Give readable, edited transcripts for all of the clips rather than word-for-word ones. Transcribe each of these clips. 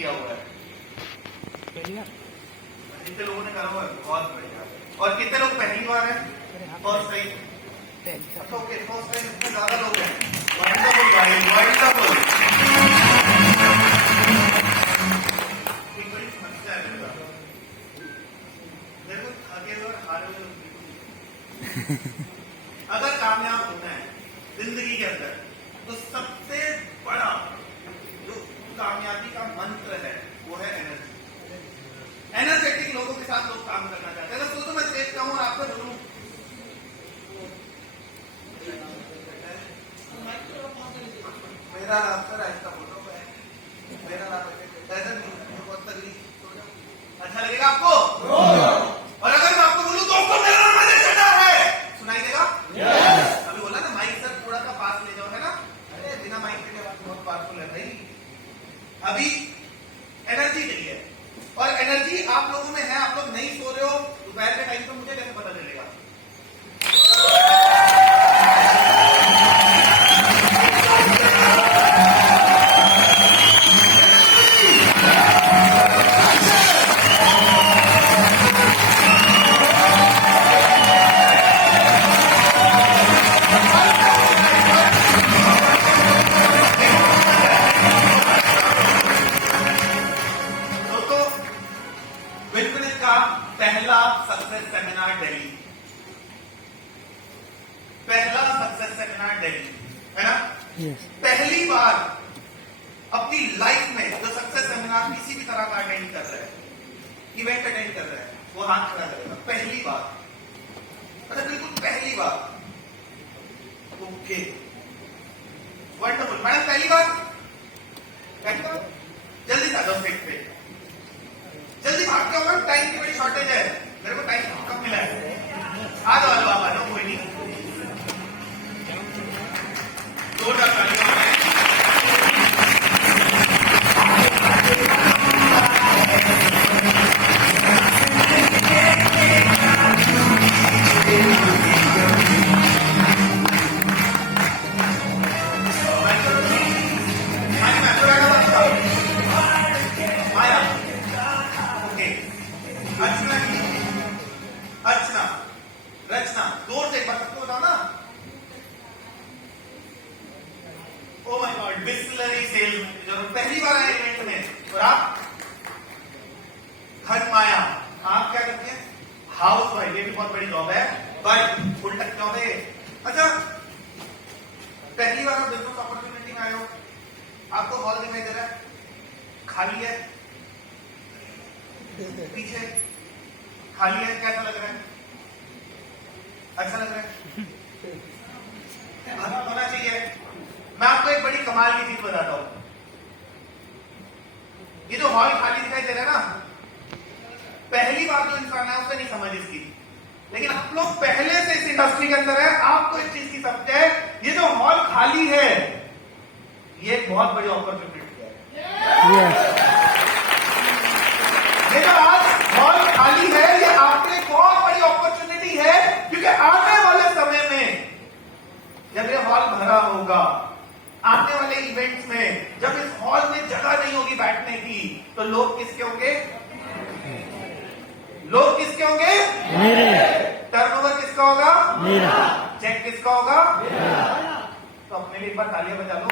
किया हुआ है? कितने लोगों ने करा हुआ है? बहुत बढ़िया। और कितने लोग पहली बार है? First time. Okay, first time इतने ज्यादा लोग हैं। वंडरफुल भाई, वंडरफुल। एक बड़ी समस्या है मेरे को थके हुए और हारे हुए लोग अगर कामयाब होना है जिंदगी के अंदर, तो सबसे बड़ा जो कामयाबी का मंत्र है वो है एनर्जी। एनर्जेटिक लोगों के साथ लोग काम करना चाहते हैं। तो मैं देखता हूँ आपको बोलूं, मेरा नाम सर ऐसा बोलो, मेरा नाम ऐसा बहुत तकलीफ। अच्छा लगेगा आपको? और अगर मैं आपको बोलूं दोस्तों मेरा नाम अजय चड्ढा है, सुनाई देगा? अभी बोला ना माइक सर थोड़ा सा पास ले जाओ, है ना? अरे बिना माइक के बात बहुत पावरफुल है भाई। अभी एनर्जी नहीं है, और एनर्जी आप लोगों में है। आप लोग नहीं सो रहे हो दोपहर के टाइम पे, मुझे कैसे पता चलेगा? पहला सक्सेस सेमिनार दिल्ली, पहला सक्सेस सेमिनार दिल्ली, है ना? पहली बार अपनी लाइफ में जो सक्सेस सेमिनार किसी भी तरह का अटेंड कर रहा है, इवेंट अटेंड कर रहा है, वो हाथ खड़ा करेगा। पहली बार, अच्छा बिल्कुल पहली बार। Okay, wonderful. मैडम पहली बार, जल्दी आ जाओ स्टेज पे, जल्दी भाग के आओ, टाइम की बड़ी शॉर्टेज है, मेरे को टाइम कम मिला है। आ जाओ आप, आ जाओ, कोई नहीं। जोरदार तालियां। अर्चना, रचना, जोर से एक बार सबको बताओ ना। Oh my god, Bisleri sales जरूर पहली बार आए इवेंट में। और आप? खनमाया, आप क्या करते हैं? हाउस वाइफ, ये भी बहुत बड़ी जॉब है, बट फुल टाइम जॉब है। अच्छा, पहली बार आप बिजनेस अपॉर्चुनिटी में आए हो, आपको हॉल दिखाई दे रहा है, खाली है, पीछे खाली है, कैसा लग रहा है? अच्छा लग रहा है? होना चाहिए। मैं आपको एक बड़ी कमाल की चीज बताता हूं। ये जो हॉल खाली दिखाई दे रहा है ना, पहली बार जो इंसान है उससे नहीं समझ इसकी, लेकिन आप लोग पहले से इस इंडस्ट्री के अंदर है, आपको इस चीज की समझ है। ये जो हॉल खाली है, ये एक बहुत बड़ी अपॉर्चुनिटी है। ये जो आज हॉल खाली है, ये आपके लिए बहुत बड़ी अपॉर्चुनिटी है, क्योंकि आने वाले समय में जब ये हॉल भरा होगा, आने वाले इवेंट्स में जब इस हॉल में जगह नहीं होगी बैठने की, तो लोग किसके होंगे? लोग किसके होंगे? मेरे। टर्नओवर किसका होगा? मेरा। चेक किसका होगा? मेरा। तो अपने लिए एक बार तालियां बजा लो।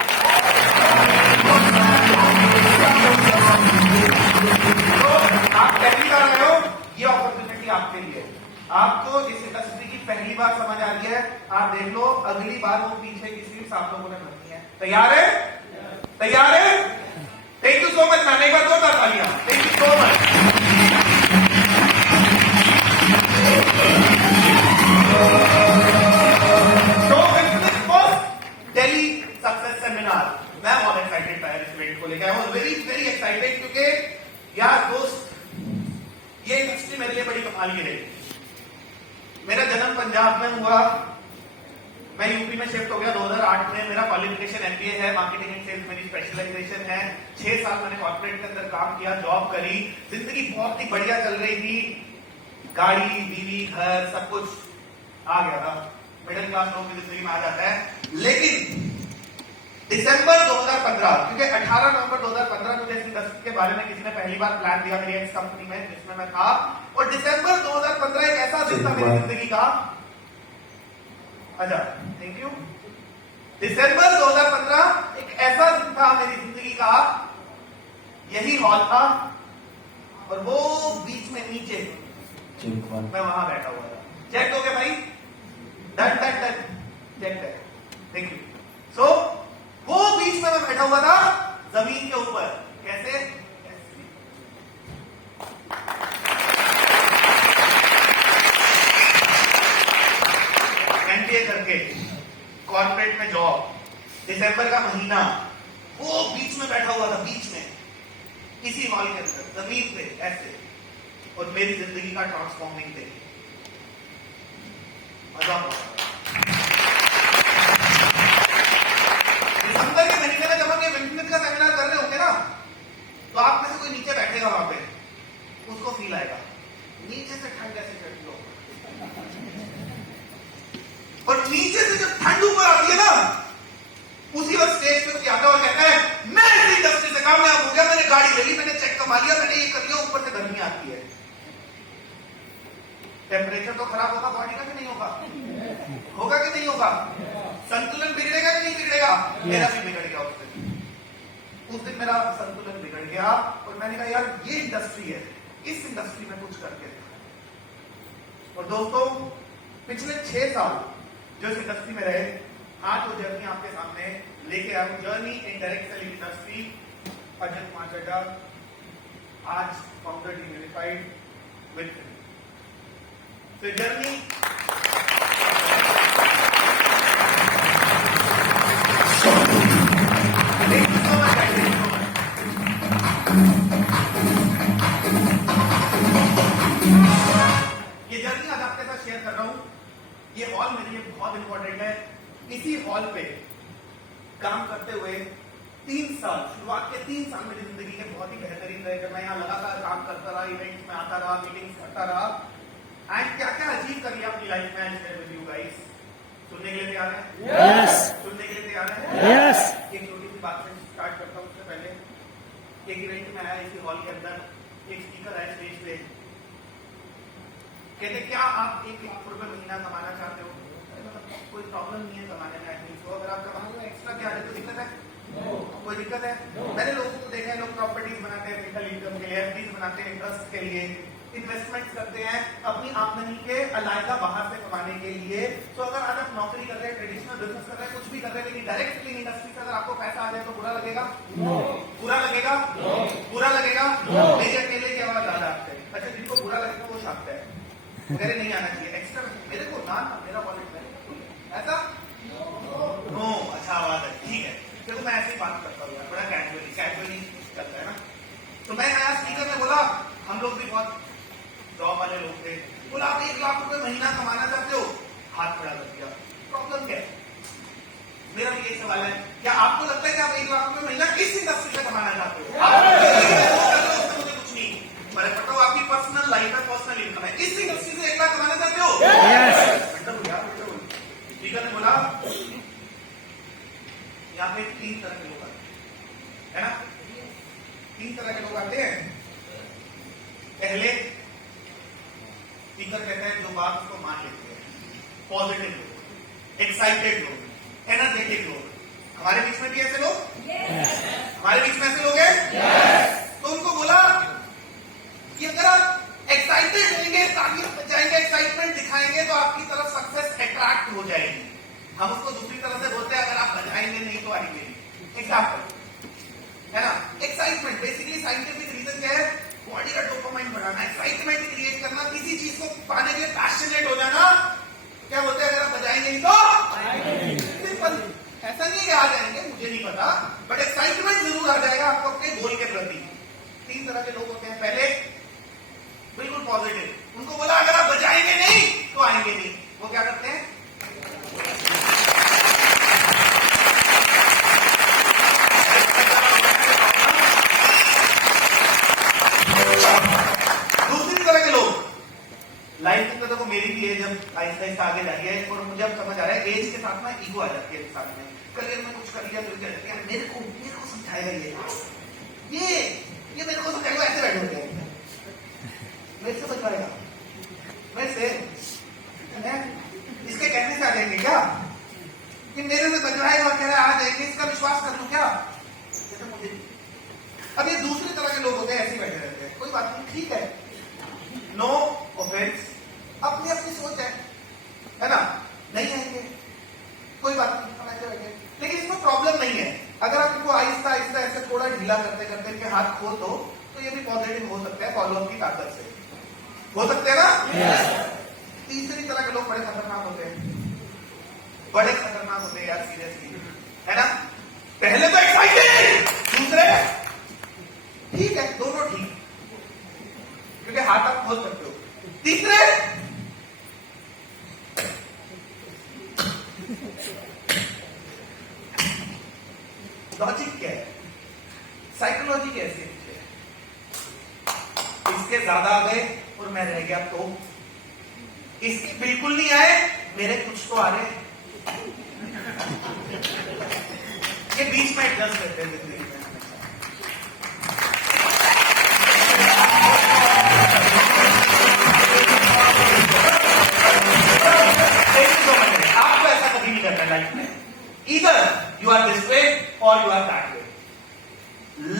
तो आप पहली बार आए हो, ये अपॉर्चुनिटी आपके लिए। आपको इस इंडस्ट्री की पहली बार समझ आ रही है, आप देख लो अगली बार वो पीछे की सीट्स आप लोगों ने भरनी है। तैयार है? तैयार है? Thank you so much ma'am, एक बार जोरदार तालियां। Thank you so much. तो दिल्ली सक्सेस सेमिनार, मैं बहुत एक्साइटेड था इस इवेंट को लेकर। I was very very excited, क्योंकि यार दोस्त, ये इंडस्ट्री मेरे लिए बड़ी कमाल की रही। मेरा जन्म पंजाब में हुआ, मैं यूपी में शिफ्ट हो गया 2008 में। मेरा क्वालिफिकेशन एमबीए है, मार्केटिंग एंड सेल्स मेरी स्पेशलाइजेशन है। 6 साल मैंने कॉर्पोरेट के अंदर काम किया, जॉब करी, जिंदगी बहुत ही बढ़िया चल रही थी। गाड़ी, बीवी, घर, सब कुछ आ गया था। मिडिल क्लास लोगों की जिंदगी में आ जाता है। लेकिन दिसंबर 2015, क्योंकि 18 नवंबर 2015 मुझे इस इंडस्ट्री के बारे में किसी ने पहली बार प्लान दिया मेरी एक्स कंपनी में जिसमें मैं था, और दिसंबर 2015 एक ऐसा दिन था मेरी जिंदगी का। अच्छा, थैंक यू। दिसंबर 2015 एक ऐसा दिन था मेरी जिंदगी का, यही हॉल था और वो बीच में नीचे मैं वहां बैठा हुआ था। चेक हो गया भाई? डन डन डन, चेक कर, थैंक यू। सो वो बीच में मैं बैठा हुआ था जमीन के ऊपर। कैसे? एमबीए करके कॉर्पोरेट में जॉब, दिसंबर का महीना, वो बीच में बैठा हुआ था, बीच में इसी हॉल के अंदर जमीन पे ऐसे, और मेरी जिंदगी का ट्रांसफॉर्मिंग डे। दिसंबर के महीने में जब हम ये विंटनेस का सेमिनार कर रहे होंगे ना, तो आप में से कोई नीचे बैठेगा वहां पे, उसको फील आएगा नीचे से ठंड कैसे चढ़ती हो, और नीचे से जब ठंड ऊपर आती है ना, उसी वक्त स्टेज पे कोई आता है और कहता है मैं इस इंडस्ट्री से कामयाब हो गया, मैंने गाड़ी ले ली, मैंने चेक कमा लिया, मैंने ये कर लिया। ऊपर से गर्मी आती है, टेम्परेचर तो खराब होगा बॉडी का कि नहीं होगा? होगा कि नहीं होगा? संतुलन बिगड़ेगा कि नहीं बिगड़ेगा? मेरा भी बिगड़ गया उस दिन मेरा संतुलन बिगड़ गया, और मैंने कहा यार ये इंडस्ट्री है, इस इंडस्ट्री में कुछ करके। और दोस्तों पिछले 6 साल जो इस इंडस्ट्री में रहे, आज वो जर्नी आपके सामने लेके आया हूं। Journey in direct selling industry, Ajay Kumar Chadha, आज फाउंडर यूनिफाइड विद जर्नी। ये जर्नी आज आपके साथ शेयर कर रहा हूं। ये हॉल मेरे लिए बहुत इंपॉर्टेंट है। इसी हॉल पे काम करते हुए 3 साल, शुरुआत के 3 साल मेरी जिंदगी के बहुत ही बेहतरीन रहे, जब मैं यहाँ लगातार काम करता रहा, इवेंट्स में आता रहा, मीटिंग्स करता रहा, एंड क्या क्या अचीव कर लिया अपनी लाइफ में। Share with you guys. सुनने के लिए तैयार है? यस। सुनने के लिए तैयार है? यस। एक छोटी सी बात से स्टार्ट करता हूँ। उससे पहले एक इवेंट में आया, इसी हॉल के अंदर एक स्पीकर आया स्टेज पे, कहते क्या आप 1 लाख रुपए महीना कमाना चाहते हो? कोई प्रॉब्लम नहीं है कमाने में, एटलीस्ट तो अगर आप कमाओगे एक्स्ट्रा क्या है, कोई दिक्कत है? कोई दिक्कत है? मैंने लोगों को देखा है, लोग प्रॉपर्टीज बनाते हैं सिंगल इनकम के लिए, एफडीज बनाते हैं इंटरेस्ट के लिए, इन्वेस्टमेंट करते हैं अपनी आमदनी के अलावा बाहर से कमाने के लिए। तो अगर आज आप नौकरी कर रहे हैं, ट्रेडिशनल बिजनेस कर रहे हैं, कुछ भी कर रहे हैं, लेकिन डायरेक्ट सेलिंग इंडस्ट्री से अगर आपको पैसा आ जाए तो बुरा लगेगा? बुरा लगेगा? बुरा लगेगा? मेरी अकेले की आवाज आ जाते हैं। अच्छा, जिनको बुरा लगेगा वो छापते हैं, मेरे नहीं आना चाहिए एक्स्ट्रा, मेरे को ना, मेरा वॉलेट में ऐसा नो। अच्छा आवाज है, ठीक है, देखो मैं ऐसे ही बात करता हूँ, बड़ा कैजुअली चलता है ना। तो मैं आया, स्पीकर ने बोला, हम लोग भी बहुत जॉब वाले लोग थे, बोला आप 1 लाख रुपए महीना कमाना चाहते हो? हाथ खड़ा कर दिया। प्रॉब्लम क्या है? मेरा भी यही सवाल है, क्या आपको लगता है कि आप 1 लाख रुपए महीना किस इंडस्ट्री से कमाना चाहते हो? मुझे कुछ नहीं मैंने पता हो, आपकी पर्सनल लाइफ है, पर्सनल इनकम है, इस इंडस्ट्री से 1 लाख कमाना चाहते हो? स्पीकर ने बोला यहाँ पे 3 तरह के लोग आते हैं ना, 3 तरह के लोग आते हैं। पहले स्पीकर कहता है जो बात उसको मान लेते हैं, पॉजिटिव लोग, एक्साइटेड लोग, एनर्जेटिक लोग। हमारे बीच में भी ऐसे लोग, हमारे बीच में ऐसे लोग हैं। तो उनको बोला कि अगर आप एक्साइटेड रहेंगे, ताकि जाएंगे, एक्साइटमेंट दिखाएंगे, तो आपकी तरफ सक्सेस अट्रैक्ट हो जाएगी। हम उसको दूसरी तरह से बोलते हैं, अगर आप बजाएंगे नहीं तो आएंगे नहीं। एग्जाम्पल है ना, एक्साइटमेंट बेसिकली साइंटिफिक रीजन क्या है? बॉडी का डोपामाइन बढ़ाना, एक्साइटमेंट क्रिएट करना, किसी चीज को पाने के लिए पैशनेट हो जाना। क्या बोलते हैं? अगर आप बजाएंगे नहीं तो सिंपल, ऐसा नहीं है आ जाएंगे, मुझे नहीं पता, बट एक्साइटमेंट जरूर आ जाएगा आपको अपने गोल के प्रति। 3 तरह के लोग होते हैं। पहले बिल्कुल पॉजिटिव, उनको बोला अगर आप बजाएंगे नहीं तो आएंगे नहीं। वो क्या करते हैं? दूसरी तरह के लोग, लाइफ में देखो मेरी भी एज अब आहिस्ता आहिस्ता आगे जा रही है, और मुझे अब समझ आ रहा है एज के साथ में ईगो आ जाती है इंसान में। करियर में कुछ कर लिया तो क्या मेरे को समझाएगा ये मेरे ऐसे ही बैठे रहते हैं, कोई बात नहीं, ठीक है, नो ऑफेंस, अपनी अपनी सोच है ना, नहीं आएंगे, कोई बात नहीं, हम ऐसे बैठे। लेकिन इसमें प्रॉब्लम नहीं है, अगर आप इनको आहिस्ता आहिस्ता ऐसे थोड़ा ढीला करते करते इनके हाथ खो दो तो ये भी पॉजिटिव हो सकता है फॉलोअप की ताकत से, हो सकते हैं ना। तीसरी तरह के लोग बड़े खतरनाक होते हैं, बड़े खतरनाक होते हैं यार, सीरियसली, है ना। पहले तो एक्साइटेड, दूसरे ठीक है, दोनों ठीक, क्योंकि हाथ आप खोल सकते हो। तीसरे लॉजिक क्या है, साइकोलॉजी कैसी है, इसके ज्यादा आ गए और मैं रह गया, तो इसके बिल्कुल नहीं आए, मेरे कुछ तो आ रहे, ये बीच में एडजस्ट करते हैं जिंदगी में। आपको ऐसा कभी नहीं करना लाइफ में, इधर यू आर दिस वे और you are that way.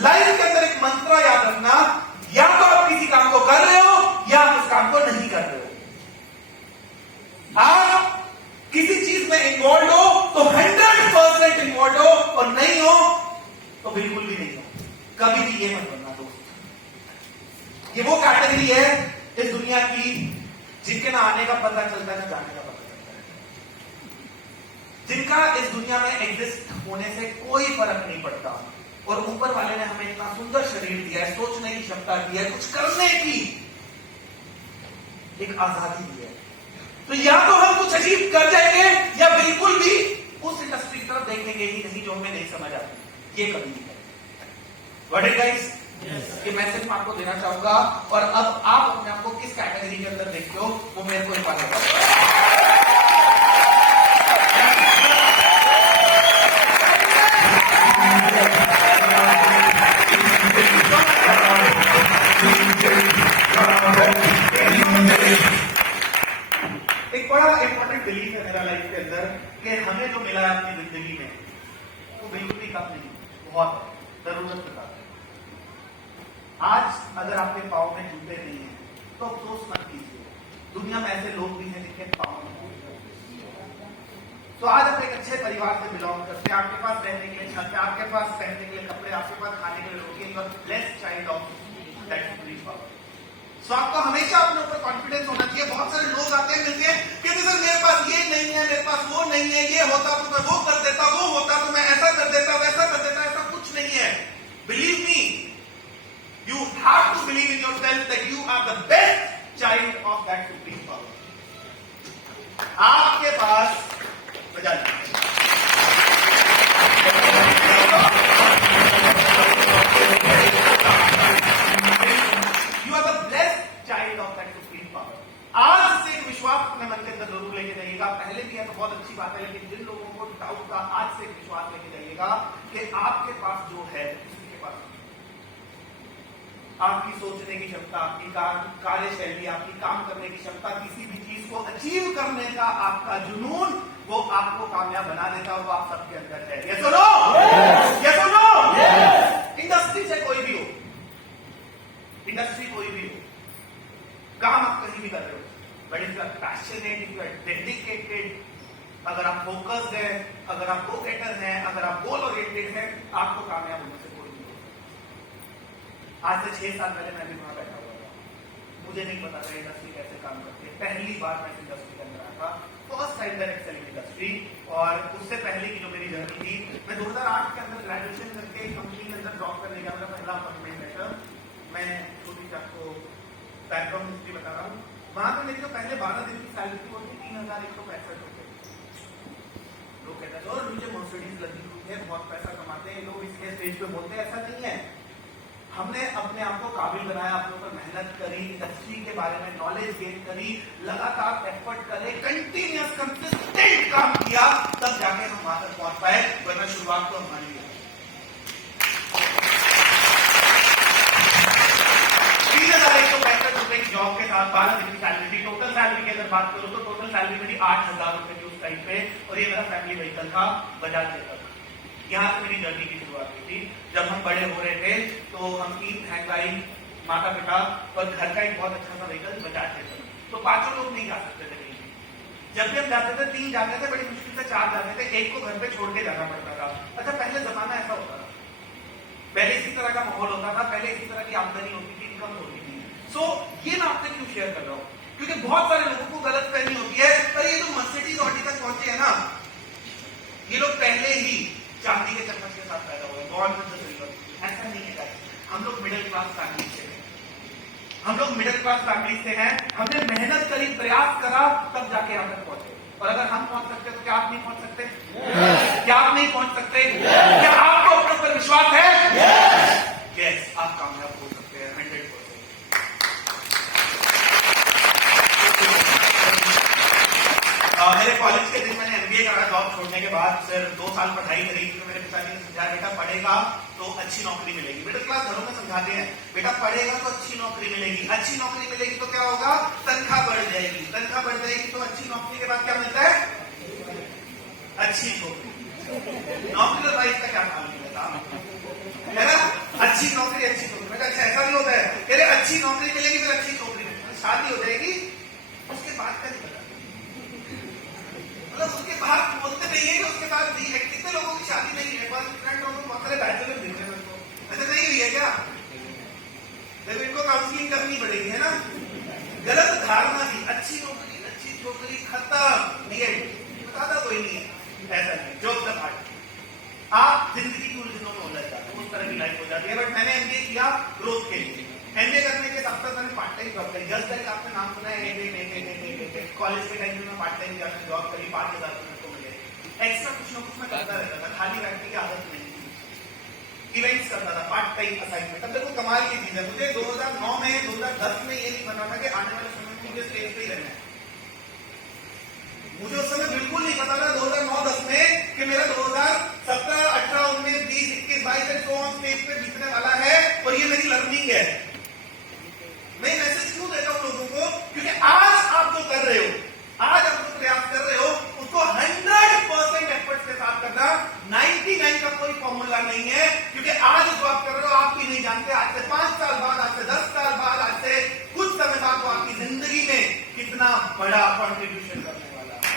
Life के अंदर एक मंत्र याद रखना, या तो आप किसी काम को कर रहे हो या आप उस काम को नहीं कर रहे हो। आप किसी चीज में इन्वॉल्व हो तो 100% इन्वॉल्व हो, और नहीं हो तो बिल्कुल भी नहीं हो। कभी भी ये मत बनना दोस्त। ये वो कैटेगरी है इस दुनिया की जिनके ना आने का पता चलता है ना जाने का पता चलता है, जिनका इस दुनिया में एग्जिस्ट होने से कोई फर्क नहीं पड़ता, और ऊपर वाले ने हमें इतना सुंदर शरीर दिया है, सोचने की क्षमता दी है, कुछ करने की एक आजादी दी है। तो या तो हम कुछ अचीव कर जाएंगे या बिल्कुल भी उस इंडस्ट्री की तरफ देखेंगे ही नहीं जो हमें नहीं समझ आती। ये कभी नहीं है। व्हाट इज गाइस, ये मैसेज मैं आपको देना चाहूंगा, और अब आप अपने आप को किस कैटेगरी के अंदर देखते हो वो मेरे को एक बार बताओ। एक बड़ा इंपॉर्टेंट बिलीफ है मेरा लाइफ के अंदर कि हमें जो मिला है अपनी जिंदगी में वो बिल्कुल भी कम नहीं, बहुत जरूरत बता। आज अगर आपके पाँव में जूते नहीं है तो अफसोस मत कीजिए, दुनिया में ऐसे लोग भी हैं जिनके पाँव में जूते हैं। तो आज आप एक अच्छे परिवार से बिलोंग करते हैं, आपके पास रहने के लिए छत है, आपके पास पहनने के लिए कपड़े, आपके पास खाने के लिए रोटी, you are blessed child of that supreme power. So आपको हमेशा अपने ऊपर कॉन्फिडेंस होना चाहिए। बहुत सारे लोग आते हैं, मिलते हैं, कहते सर मेरे पास ये नहीं है, मेरे पास वो नहीं है, ये होता तो मैं वो कर देता, वो होता तो मैं ऐसा कर देता, वैसा कर देता। ऐसा कुछ नहीं है। Believe me, you have to believe in yourself that you are the best child of that supreme power. आपके पास बजा आज से एक विश्वास अपने मन के अंदर जरूर लेके जाइएगा। पहले भी है तो बहुत अच्छी बात है, लेकिन जिन लोगों को डाउट था आज से एक विश्वास लेके जाइएगा कि आपके पास जो है किसी के पास नहीं। आपकी सोचने की क्षमता, आपकी कार्यशैली, आपकी काम करने की क्षमता, किसी भी चीज को अचीव करने का आपका जुनून, वो आपको कामयाब बना देगा। वो आप सबके अंदर है। यस और नो? यस और नो? इंडस्ट्री से कोई भी हो, इंडस्ट्री कोई भी हो, काम आप कहीं भी कर रहे हो, but if you are passionate, if you are dedicated, अगर आप फोकस्ड है, अगर आप गो गेटर हैं, अगर आप गोल ओरिएंटेड हैं, आपको कामयाब होने से कोई नहीं होगा। आज से 6 साल पहले मैं भी वहां बैठा हुआ था, मुझे नहीं पता था इंडस्ट्री कैसे काम करती है। पहली बार मैं इंडस्ट्री के अंदर आया था, first time that excelling industry. और उससे पहले की जो मेरी जर्नी थी, मैं 2008 के अंदर ग्रेजुएशन करके कंपनी के अंदर जॉब करने गया। मेरा पहला अपॉइंटमेंट लेटर, मैं छोटी सी आपको बैकग्राउंड हिस्ट्री बता रहा हूँ। वहां पर मेरी जो पहले 12 दिन की सैलरी थी वो थी 3,165 रुपए। लोग कहते हैं और मुझे मर्सिडीज लगी हुई है, बहुत पैसा कमाते हैं लोग, इसलिए स्टेज पे बोलते हैं। ऐसा नहीं है। हमने अपने आप को काबिल बनाया, अपने ऊपर मेहनत करी, इंडस्ट्री के बारे में नॉलेज गेन करी, लगातार एफर्ट करे, कंटिन्यूअस कंसिस्टेंट काम किया, तब जाके हम वहां तक पहुंच पाए, वरना शुरुआत तो हमारी है। 3,165 रुपए की जॉब के साथ 12 दिन की सैलरी थी। टोटल सैलरी की अगर बात करूं तो टोटल सैलरी मेरी 8,000 रुपए की उस टाइम पे, और ये मेरा फैमिली व्हीकल था बजाज चेतक। यहाँ से मेरी जर्नी की शुरुआत हुई थी। जब हम बड़े हो रहे थे तो हम की महंगाई माता पिता और घर का एक बहुत अच्छा सा व्हीकल बजाज थे, तो पांचों लोग नहीं जा सकते थे कहीं। जब भी हम जाते थे 3 जाते थे, बड़ी मुश्किल से 4 जाते थे, एक को घर पे छोड़ के जाना पड़ता था। अच्छा, पहले जमाना ऐसा होता था, पहले इसी तरह का माहौल होता था, पहले इसी तरह की आमदनी होती थी, इनकम होती थी। सो ये मैं आपसे क्यों शेयर कर रहा हूँ, क्योंकि बहुत सारे लोगों को गलत फहमी होती है, पर ये जो मर्सिडीज ऑडी तक पहुंचे हैं ना, ये लोग पहले ही चांदी के चम्मच के साथ पैदा हुए, गॉड विद द सिल्वर। ऐसा नहीं है गाइस, हम लोग मिडिल क्लास फैमिली से हैं, हम लोग मिडिल क्लास फैमिली से हैं, हमने मेहनत करी, प्रयास करा, तब जाके यहाँ तक पहुंचे। और अगर हम पहुंच सकते तो क्या आप नहीं पहुंच सकते? क्या आप नहीं पहुंच सकते? क्या आपको अपने ऊपर विश्वास है? यस, आप कामयाब हो सकते हैं 100%। मेरे कॉलेज के दिन मैंने एमबीए करा, जॉब छोड़ने के बाद सिर्फ 2 साल पढ़ाई करी, क्योंकि मेरे पिताजी ने समझाया बेटा पढ़ेगा तो अच्छी नौकरी मिलेगी। मिडिल क्लास घरों में समझाते हैं बेटा पढ़ेगा तो अच्छी नौकरी मिलेगी, अच्छी नौकरी मिलेगी तो क्या होगा, तनख्वाह बढ़ जाएगी, तनख्वाह बढ़ जाएगी तो अच्छी नौकरी के बाद क्या मिलता है, अच्छी नौकरी। नौकरी और लाइफ का क्या ताल्लुक है ना? अच्छी नौकरी, अच्छी नौकरी। अच्छा, ऐसा भी होता है, कह रहे अच्छी नौकरी मिलेगी फिर अच्छी नौकरी मिलेगी, शादी हो जाएगी, उसके बाद का नहीं पता, उसके बाद बोलते नहीं है कि उसके बाद नहीं है। कितने लोगों की शादी नहीं है, बहुत सारे बैचलर दिख रहे हैं उनको, ऐसा नहीं हुई है क्या? जब इनको काउंसलिंग करनी पड़ेगी, है ना? गलत धारणा ही, अच्छी नौकरी, अच्छी छोकरी, खत्म, बताता कोई नहीं है, ऐसा नहीं। जो आप जिंदगी की उलझनों में उलझ जाते हो, उस तरह की लाइफ हो जाती है। बट मैंने एमबीए किया ग्रोथ के लिए। एमबीए करने के साथ साथ मैंने पार्ट टाइम जॉब करी। जस्ट लाइक आपने नाम सुना है, कॉलेज के टाइम में पार्ट टाइम जाकर जॉब करी, 5,000 रुपए को मिले। एक्स्ट्रा कुछ ना कुछ मैं करता रहता था, खाली बैठने की आदत नहीं थी। इवेंट्स करता था, पार्ट टाइम असाइनमेंट। अब देखो कमाल की चीज है, मुझे 2009 में 2010 में ये नहीं पता था कि आने वाले समय में मुझे स्टेज पे ही रहना है। मुझे उस समय बिल्कुल नहीं पता था 2009-10 में कि मेरा 2017, 18, 19, 20, 21, 22 एंड सो ऑन स्टेज पे बीतने वाला है, और ये मेरी लर्निंग है। मैं मैसेज क्यों देता हूं लोगों को, क्योंकि आज आप जो कर रहे हो, आज आप जो प्रयास कर रहे हो, उसको 100% एफर्ट के साथ करना। 99 का कोई फॉर्मूला नहीं है, क्योंकि आज जो आप कर रहे हो आप भी नहीं जानते, आज से 5 साल बाद, आज से 10 साल बाद, आज से कुछ समय बाद वो आपकी जिंदगी में कितना बड़ा कॉन्ट्रीब्यूशन करने वाला है।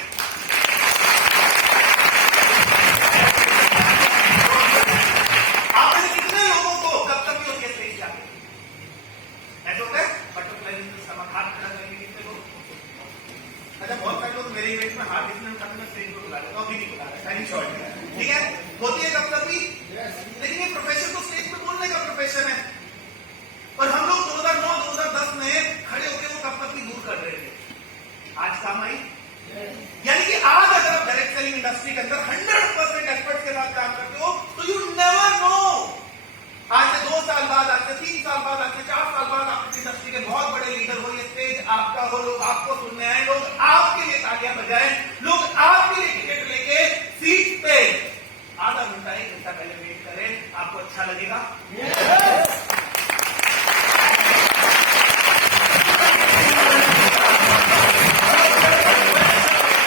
आपने कितने लोगों को कब तक भी उनके स्टेज जाते ऐसे होता है, बटरफ्लाई स्टमक, हाथ खड़ा करेंगे कितने लोग? अच्छा, बहुत सारे लोग मेरे इवेंट में हाथ इसमें करने स्टेज को बुला लेते, अभी नहीं बुला रहे, टाइम शॉर्ट है, ठीक है? होती है कब कभी, लेकिन ये प्रोफेशन तो स्टेज पे बोलने का प्रोफेशन है। और हम लोग 2009-2010 में खड़े होकर वो कब तक भी दूर कर रहे थे। आज काम आई, यानी कि आज अगर आप डायरेक्ट सेलिंग इंडस्ट्री के अंदर 100% एफर्ट के साथ काम करते हो, तो यू नेवर नो, आज से 2 साल बाद, आज से 3 साल बाद, आज से 4 साल बाद आप इस इंडस्ट्री के बहुत बड़े लीडर हो, ये स्टेज आपका हो, लोग आपको सुनने आए, लोग आपके लिए तालियां बजाएं, लोग आपके लिए टिकट लेके सीट पे आधा घंटा 1 घंटा पहले वेट करें, आपको अच्छा लगेगा?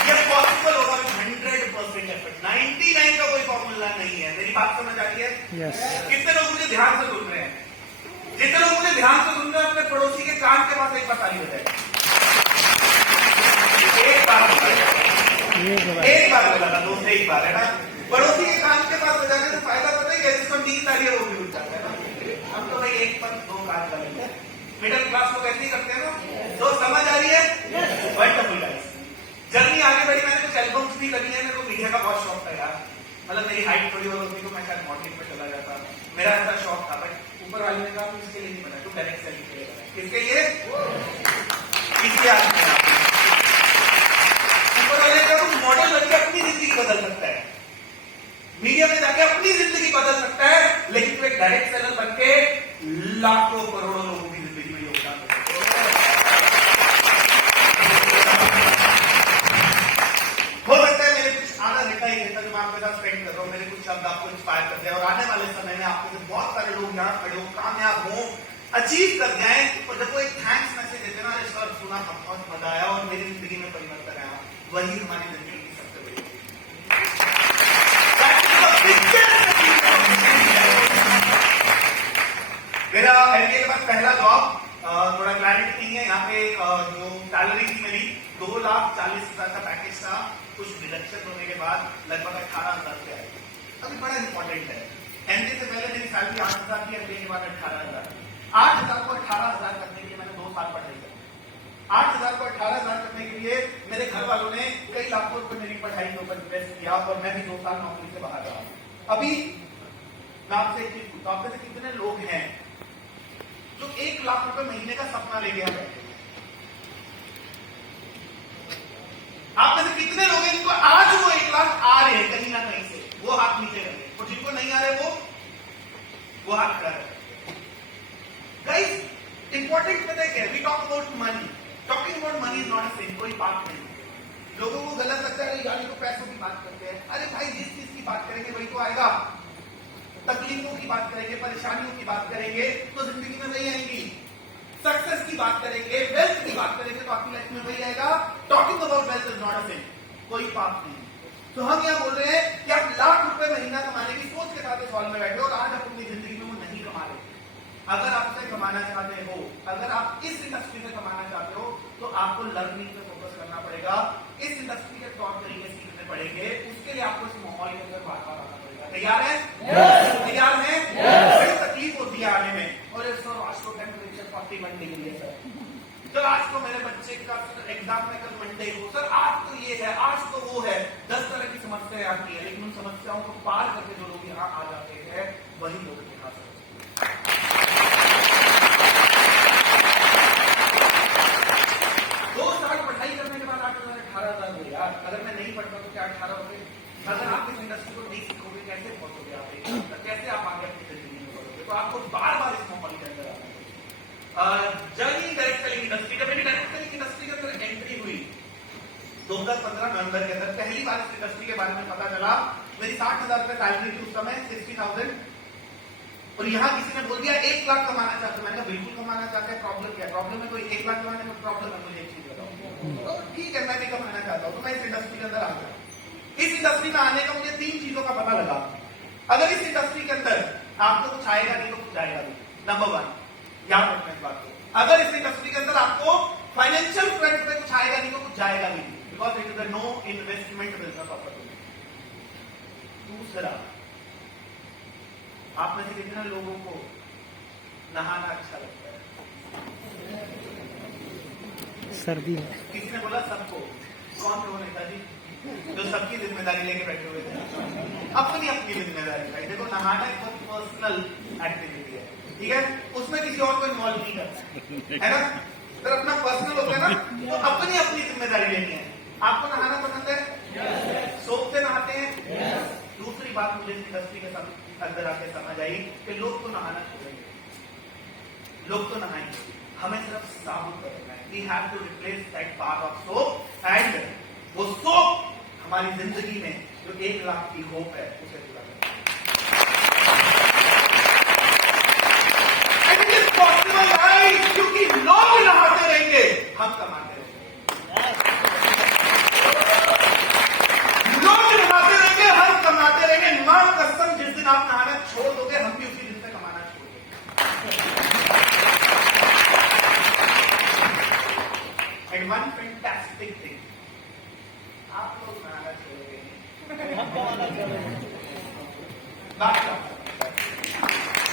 ये पॉसिबल होगा 100% एफर्ट, 99 का कोई फॉर्मूला नहीं है। मेरी बात समझ आ रही है? Yes. कितने लोग मुझे ध्यान से सुन रहे हैं? जितने लोग मुझे ध्यान से सुन रहे हैं, अपने पड़ोसी के कान के पास एक बार ताली बजाएं। एक बार बोला था, दोस्त एक बार, है ना? पड़ोसी के कान के पास बजाने से फायदा पता ही है, जिसको नींद आ रही है वो भी उठ जाता है ना। हम तो भाई 1 पर 2 कान करेंगे। मिडिल क्लास लोग ऐसे ही करते हैं ना। तो समझ आ रही है? Wonderful guys. जर्नी आगे बढ़ी, मैंने कुछ एल्बम्स भी करी है, मेरे को मीडिया का बहुत शौक था यार। मतलब मेरी हाइट थोड़ी बहुत होती तो मैं शायद मॉडलिंग में चला जाता, मेरा ऐसा शौक था। बट ऊपर वाले ने कहा इसके लिए नहीं बना, तू डायरेक्ट सेलिंग के लिए बना। किसके लिए? इसलिए ऊपर वाले ने कहा तू मॉडल बनकर अपनी जिंदगी बदल सकता है, मीडिया में जाके अपनी जिंदगी बदल सकता है, लेकिन तू एक डायरेक्ट सेलर बनके लाखों करोड़ों लोगों की जिंदगी में योगदान दे सकता है। हो सकता है मेरे कुछ आधा घंटा 1 घंटा जो मैं आपके साथ स्पेंड कर रहा हूँ, मेरे कुछ शब्द आपको इंस्पायर कर दे, और आने वाले समय में आपके बहुत सारे लोग यहाँ खड़े हो, कामयाब हो, अचीव कर जाए, और जब वो एक थैंक्स मैसेज देते ना, सर सुना बहुत मजा आया और मेरी जिंदगी में परिवर्तन आया, वही हमारी जिंदगी की सबसे बड़ी मेरा एमबीए के बाद पहला जॉब, थोड़ा क्लैरिटी नहीं है यहाँ पे, जो सैलरी थी मेरी 2,40,000 का पैकेज था, कुछ डिडक्शन होने के बाद लगभग 18,000 रुपये आई। अभी बड़ा इंपॉर्टेंट है, एमबीए से पहले मेरी सैलरी 8,000 थी, एमबीए के बाद 18,000। 8,000 को 18,000 करने के लिए मैंने 2 साल पढ़ाई की। 8,000 को 18,000 करने के लिए मेरे घर वालों ने कई लाखों रुपए मेरी पढ़ाई के ऊपर इन्वेस्ट किया और मैं भी 2 साल नौकरी से बाहर रहा। अभी मैं आपसे एक चीज पूछता हूं, आप में से कितने लोग हैं जो 1 लाख रुपए महीने का सपना ले गया बैठे? आप में से कितने लोग हैं जिनको आज वो 1 लाख आ रहे हैं कहीं ना कहीं से? वो हाथ नीचे करेंगे, और जिनको नहीं आ रहे वो हाथ खड़ा करें। गाइस इंपॉर्टेंट पता है क्या? We talk about money, talking about money is not a sin, कोई बात नहीं। लोगों को गलत लगता है, यानी तो पैसों की बात करते हैं। अरे भाई जिस चीज की बात करेंगे वही तो आएगा। तकलीफों की बात करेंगे, परेशानियों की बात करेंगे तो जिंदगी में वही आएंगी। सक्सेस की बात करेंगे, वेल्थ की बात करेंगे तो आपकी लाइफ में वही आएगा। Talking about wealth is not a sin, कोई पाप नहीं। तो हम यहाँ बोल रहे हैं कि आप लाख रुपए महीना कमाने की सोच के साथ इस हॉल में बैठे हो और आज आप अपनी जिंदगी में वो नहीं कमा रहे। अगर आप उसे कमाना चाहते हो, अगर आप इस इंडस्ट्री में कमाना चाहते हो तो आपको लर्निंग पे फोकस करना पड़ेगा, इस इंडस्ट्री के तौर तरीके सीखने पड़ेंगे। उसके लिए आपको इस माहौल के अंदर बार बार आना पड़ेगा। तैयार है? तैयार है? बड़ी तकलीफ होती है आने में। और सर आज को टेम्परेचर 41 डिग्री है सर, तो आज तो मेरे बच्चे का एग्जाम में कल मंडे हो सर, आज तो ये है, आज तो वो है। 10 तरह की समस्याएं आती है, लेकिन उन समस्याओं को पार करके जो लोग यहाँ आ जाते हैं वही लोग दिखा सकते हैं। 2 साल पढ़ाई करने के बाद 8,000 18,000 हुए यार। अगर मैं नहीं पढ़ता तो क्या 18 हो गए? अगर आप इस इंडस्ट्री को नहीं सीखोगे कैसे पहुंचोगे आप एक तक? कैसे आप आगे अपनी जिंदगी में बढ़ोगे? तो आपको बार बार इस माहौल के अंदर आना है। जर्नी डायरेक्ट सेलिंग इंडस्ट्री, जब मेरी डायरेक्ट सेलिंग इंडस्ट्री के अंदर एंट्री हुई 2015 नवंबर के अंदर, पहली बार इस इंडस्ट्री के बारे में पता चला। मेरी 60,000 रुपए सैलरी थी उस समय, 60,000, और यहाँ किसी ने बोल दिया 1 लाख कमाना चाहते। मैंने कहा बिल्कुल कमाना चाहते हैं, प्रॉब्लम क्या? प्रॉब्लम है कोई 1 लाख कमाने में प्रॉब्लम है? मुझे एक चीज बताओ। तो ठीक है मैं भी कमाना चाहता हूँ, तो मैं इस इंडस्ट्री के अंदर आ गया। इस इंडस्ट्री में आने का मुझे 3 चीजों का पता लगा। अगर इस इंडस्ट्री के अंदर आपको कुछ आएगा नहीं तो कुछ जाएगा नहीं। नंबर 1 याद रखना इस बात को। अगर इस इंडस्ट्री के अंदर आपको फाइनेंशियल फ्रंट पे कुछ आएगा नहीं तो कुछ जाएगा नहीं, because it is a no investment business opportunity. दूसरा, आप में से कितने लोगों को नहाना अच्छा लगता है? सर्दी में किसी ने बोला सबको। कौन थे वो नेताजी जो सबकी जिम्मेदारी लेके बैठे हुए थे? अपनी अपनी जिम्मेदारी भाई। देखो नहाना एक बहुत पर्सनल एक्टिविटी है, ठीक है? उसमें किसी और को इन्वॉल्व नहीं करना है ना। अगर अपना पर्सनल होता है ना तो अपनी अपनी जिम्मेदारी लेनी है। आपको नहाना पसंद है? सोप से नहाते हैं? दूसरी बात मुझे इस इंडस्ट्री के अंदर आके समझ आई कि लोग तो नहाना छोड़ेंगे, लोग तो नहाएंगे, हमें सिर्फ साबुन करना है। We have to replace that bar of soap, and वो सोप हमारी जिंदगी में जो 1 लाख की होप है उसे पूरा करना है। इट इज पॉसिबल गाइस, क्योंकि लोग नहाते रहेंगे हम कमाते रहेंगे। लोग नहाते रहेंगे हम कमाते रहेंगे। मां कसम जिस दिन आप नहाना छोड़ दोगे हम भी उसी दिन से कमाना छोड़ देंगे। एंड वन फैंटास्टिक थिंग, आप लोग नहाना छोड़ोगे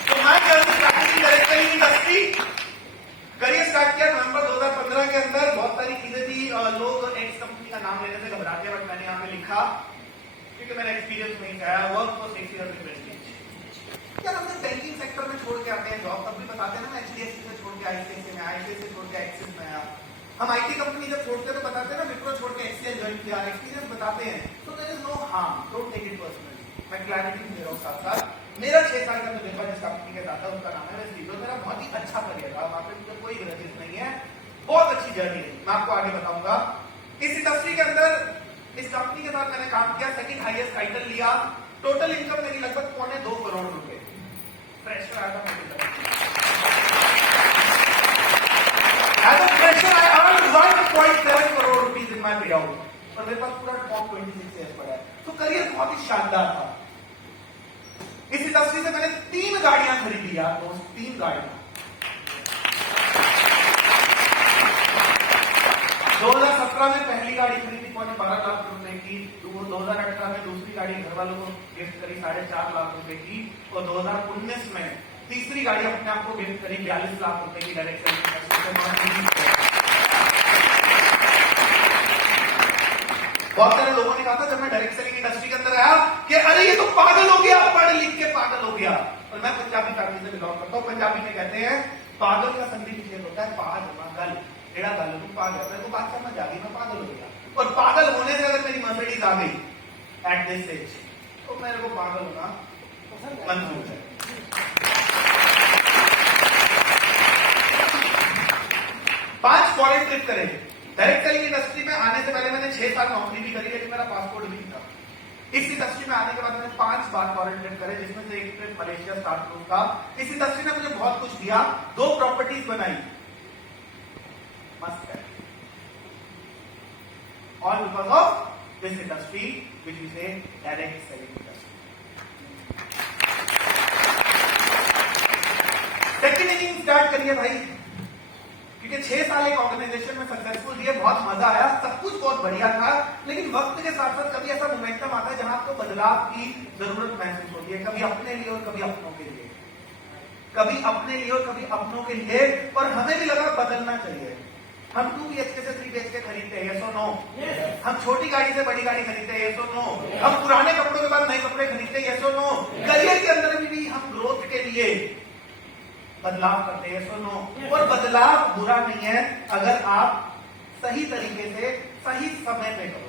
तो मैं इंडस्ट्री करियर स्टार्ट किया नवंबर 2015 के अंदर। बहुत सारी चीजें थी, लोग एक्स कंपनी का नाम लेने से घबराते हैं, बट मैंने यहाँ पे लिखा क्योंकि मेरा एक्सपीरियंस नहीं था। Work for 6 years in banking. यार हमने बैंकिंग सेक्टर में छोड़ के आते हैं जॉब, तब भी बताते हैं ना, मैं HDFC से छोड़ के आईसीआईसीआई में, आईसीआईसीआई से छोड़ के एक्सिस में आया। हम आईटी कंपनी जब छोड़ते हैं तो बताते हैं ना, विप्रो छोड़ के एक्सीएल ज्वाइन किया, एक्सपीरियंस बताते हैं। तो there is no harm, don't take it personally. मैं क्लैरिटी दे रहा हूँ साथ साथ। मेरा 6 साल का तजुर्बा जिस कंपनी के साथ था उसका नाम है वेस्टीजो। मेरा बहुत ही अच्छा करियर था, वहां पे मुझे कोई ग्रजेस नहीं है, बहुत अच्छी जर्नी है, मैं आपको आगे बताऊंगा। इस इंडस्ट्री के अंदर इस कंपनी के साथ मैंने काम किया, सेकंड हाईएस्ट टाइटल लिया। टोटल इनकम मेरी लगभग 2.25 करोड़ रुपए। फ्रेशर आया था मेरे As a fresher, I earned 1.7 crore rupees in my payout, और मेरे पास पूरा टॉप 26 ईयर्स पड़ा है। तो करियर बहुत ही शानदार था। इस इंडस्ट्री से मैंने 3 गाड़ियां खरीदी यार दोस्त, 3 गाड़ियां। 2017 में पहली गाड़ी खरीदी 12.5 लाख रुपए की, 2018 में दूसरी गाड़ी घर वालों को गिफ्ट करी 4.5 लाख रुपए की, और 2019 में तीसरी गाड़ी अपने आप को गिफ्ट करी 42 लाख रुपए की डायरेक्ट सेलिंग। बहुत सारे लोगों ने कहा था जब मैं डायरेक्ट सेलिंग इंडस्ट्री के अंदर आया कि अरे ये तो पागल हो गया, पढ़ लिख के पागल हो गया। और मैं पंजाबी फैमिली से बिलोंग करता हूँ। पंजाबी में कहते हैं पागल का संधि विच्छेद होता है पागल, एड़ा गल तू पागल, मेरे को बात समझ आ गई, मैं पागल हो गया। और पागल होने से अगर मेरी मर्सिडीज आ गई एट दिस एज तो मेरे को पागल होना मंजूर है। पांच फॉरेन ट्रिप करे। डायरेक्ट सेलिंग इंडस्ट्री में आने से पहले मैंने 6 साल नौकरी भी करी, लेकिन मेरा पासपोर्ट भी नहीं था। इस इंडस्ट्री में आने के बाद मैंने 5 बार फॉरेन ट्रिप करे, जिसमें से एक ट्रिप मलेशिया स्टार्ट क्रूज था। इस इंडस्ट्री ने मुझे बहुत कुछ दिया, 2 प्रॉपर्टीज बनाई, मस्त है, all because of this industry which is a direct selling industry. Second inning start करिए भाई, क्योंकि 6 साल एक ऑर्गेनाइजेशन में सक्सेसफुल दिए, बहुत मजा आया, सब कुछ बहुत बढ़िया था। लेकिन वक्त के साथ साथ कभी ऐसा मोमेंटम आता है जहां आपको बदलाव की जरूरत महसूस होती है, कभी अपने लिए और कभी अपनों के लिए, कभी अपने लिए और कभी अपनों के लिए। और हमें भी लगा बदलना चाहिए। हम 2 BHK से 3 BHK खरीदते हैं, yes or no? हम छोटी गाड़ी से बड़ी गाड़ी खरीदते हैं, yes or no? हम पुराने कपड़ों के बाद नए कपड़े खरीदते हैं, yes or no? करियर के अंदर भी हम ग्रोथ के लिए बदलाव करते हैं, yes or no? और बदलाव बुरा नहीं है अगर आप सही तरीके से सही समय पे करो।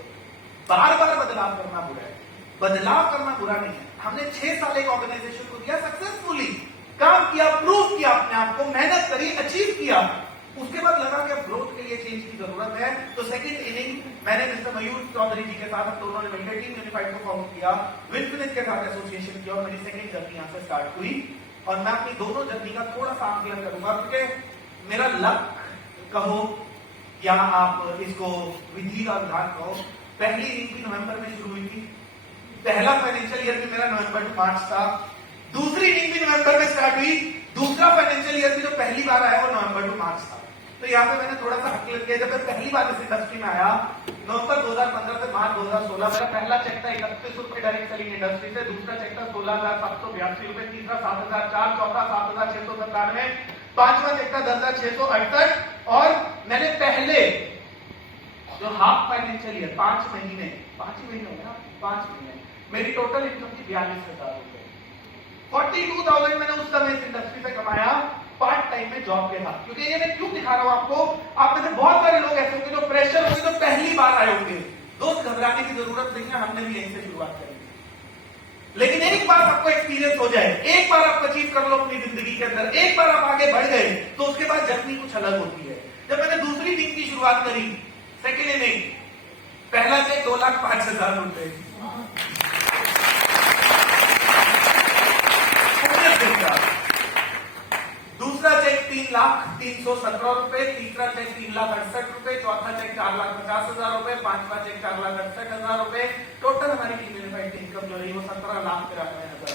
बार बार बदलाव करना बुरा है, बदलाव करना बुरा नहीं है। हमने 6 साल एक ऑर्गेनाइजेशन को दिया, सक्सेसफुली काम किया, प्रूव किया अपने आप को, मेहनत करी, अचीव किया। उसके बाद लगा कि ग्रोथ के लिए चेंज की जरूरत है। तो सेकंड इनिंग मैंने मिस्टर मयूर चौधरी जी के साथ, हम दोनों ने मिलकर टीम यूनिफाइड को फॉर्म किया, विनफिनिश के साथ एसोसिएशन किया, और मेरी सेकंड जर्नी यहां से स्टार्ट हुई। और मैं अपनी दोनों जर्नी का थोड़ा सा आकलन करूंगा, क्योंकि मेरा लक कहो या आप इसको विधि का विधान कहो, पहली इनिंग भी नवंबर में शुरू हुई थी, पहला फाइनेंशियल ईयर भी मेरा नवंबर टू मार्च था, दूसरी इनिंग भी नवंबर में स्टार्ट हुई, दूसरा फाइनेंशियल ईयर भी जो पहली बार आया वो नवंबर टू मार्च था। तो यहाँ पे मैंने थोड़ा सा आकलन किया, जब मैं पहली बार इस इंडस्ट्री में आया नवंबर 2015 से मार्च 2016, मेरा पहला चेक था 31 रुपए डायरेक्ट सेलिंग इंडस्ट्री से, दूसरा चेक था 16,782 रुपए, तीसरा 7,004, चौथा 7,697, पांचवा चेक था 10,668। और मैंने पहले जो हाफ फाइनेंशियल ईयर 5 महीने हो गया, 5 महीने मेरी टोटल इनकम थी 42,000 रुपए। 42,000 मैंने उस समय इस इंडस्ट्री से कमाया पार्ट टाइम में जॉब के साथ। क्योंकि ये मैं क्यों दिखा रहा हूं आपको, आप में से बहुत सारे लोग ऐसे होंगे जो प्रेशर होंगे, जो पहली बार आए होंगे। दोस्त घबराने की जरूरत नहीं है, हमने भी यहीं से शुरुआत करेंगे। लेकिन एक बार आपको एक्सपीरियंस हो जाए, एक बार आप अचीव कर लो अपनी जिंदगी के अंदर, एक बार आप आगे बढ़ गए, तो उसके बाद जर्नी कुछ अलग होती है। जब मैंने दूसरी टीम की शुरुआत करी, सेकेंड इनिंग, पहला चेक 2,05,000 रुपए, दूसरा चेक 3,317 रुपए, तीसरा चेक 3,68,000 रुपए, चौथा चेक 4,50,000 रुपए, पांचवा चेक 4,68,000 रुपए। टोटल हमारी टीम यूनिफाइड इनकम जो रही वो 17,93,000 रुपए।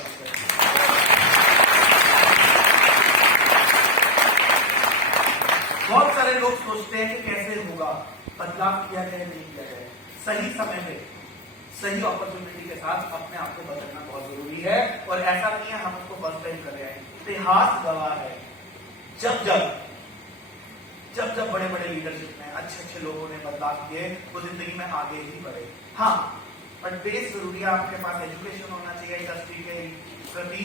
बहुत सारे लोग सोचते हैं कि कैसे होगा, बदलाव किया जाए नहीं किया जाए। सही समय पे सही अपॉर्चुनिटी के साथ अपने आप को बदलना बहुत जरूरी है। और ऐसा नहीं है हम उसको फर्स्ट टाइम कर रहे हैं, इतिहास गवाह है, जब जब बड़े बड़े लीडरशिप में अच्छे लोगों ने बदलाव किए, वो जिंदगी में आगे ही बढ़े। हाँ, बट बेस जरूरी है, आपके पास एजुकेशन होना चाहिए, इंडस्ट्री के प्रति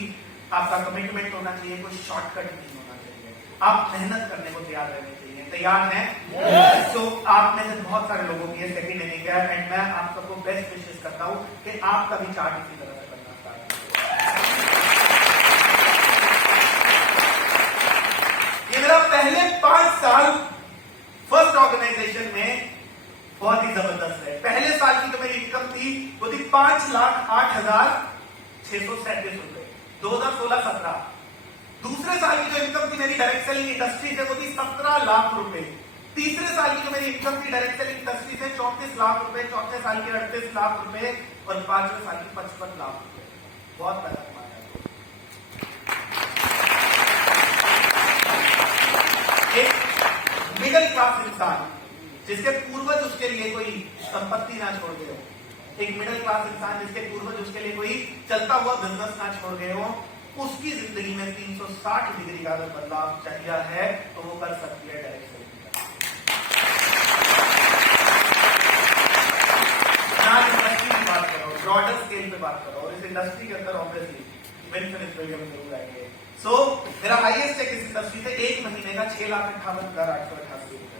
आपका कमिटमेंट होना चाहिए, कोई शॉर्टकट नहीं होना चाहिए, आप मेहनत करने को तैयार रहने चाहिए। तैयार हैं? तो आप में से बहुत सारे लोगों की सेकंड इनिंग है, एंड मैं आप सबको बेस्ट विशेष करता हूं कि आपका भी चार्ट इसी तरह से करना स्टार्ट करें। ये मेरा पहले 5 साल फर्स्ट ऑर्गेनाइजेशन में बहुत ही जबरदस्त है। पहले साल की जो मेरी इनकम थी वो थी 5,08,637 रुपए, 2016-17। दूसरे साल की जो इनकम थी मेरी डायरेक्ट सेलिंग इंडस्ट्री से वो थी 17 लाख रुपए। तीसरे साल की जो मेरी इनकम थी डायरेक्ट सेलिंग इंडस्ट्री से 34 लाख रुपए, चौथे साल की 38 लाख रुपए, और पांचवें साल की 55 लाख रुपए। बहुत पैसा कमाया। एक मिडिल क्लास इंसान जिसके पूर्वज उसके लिए कोई संपत्ति ना छोड़ गए हो, एक मिडिल क्लास इंसान जिसके पूर्वज उसके लिए कोई चलता हुआ बिजनेस ना छोड़ गए हो, उसकी जिंदगी में 360 डिग्री का अगर बदलाव चाहिए है तो वो कर सकती है डायरेक्ट सेलिंग। इंडस्ट्री की बात करो, ब्रॉडर स्केल पे बात करो, और इस इंडस्ट्री के अंदर ऑब्वियसली जरूर आएंगे। सो मेरा हाईएस्ट चेक इस इंडस्ट्री से एक महीने का 6,58,888 रुपए।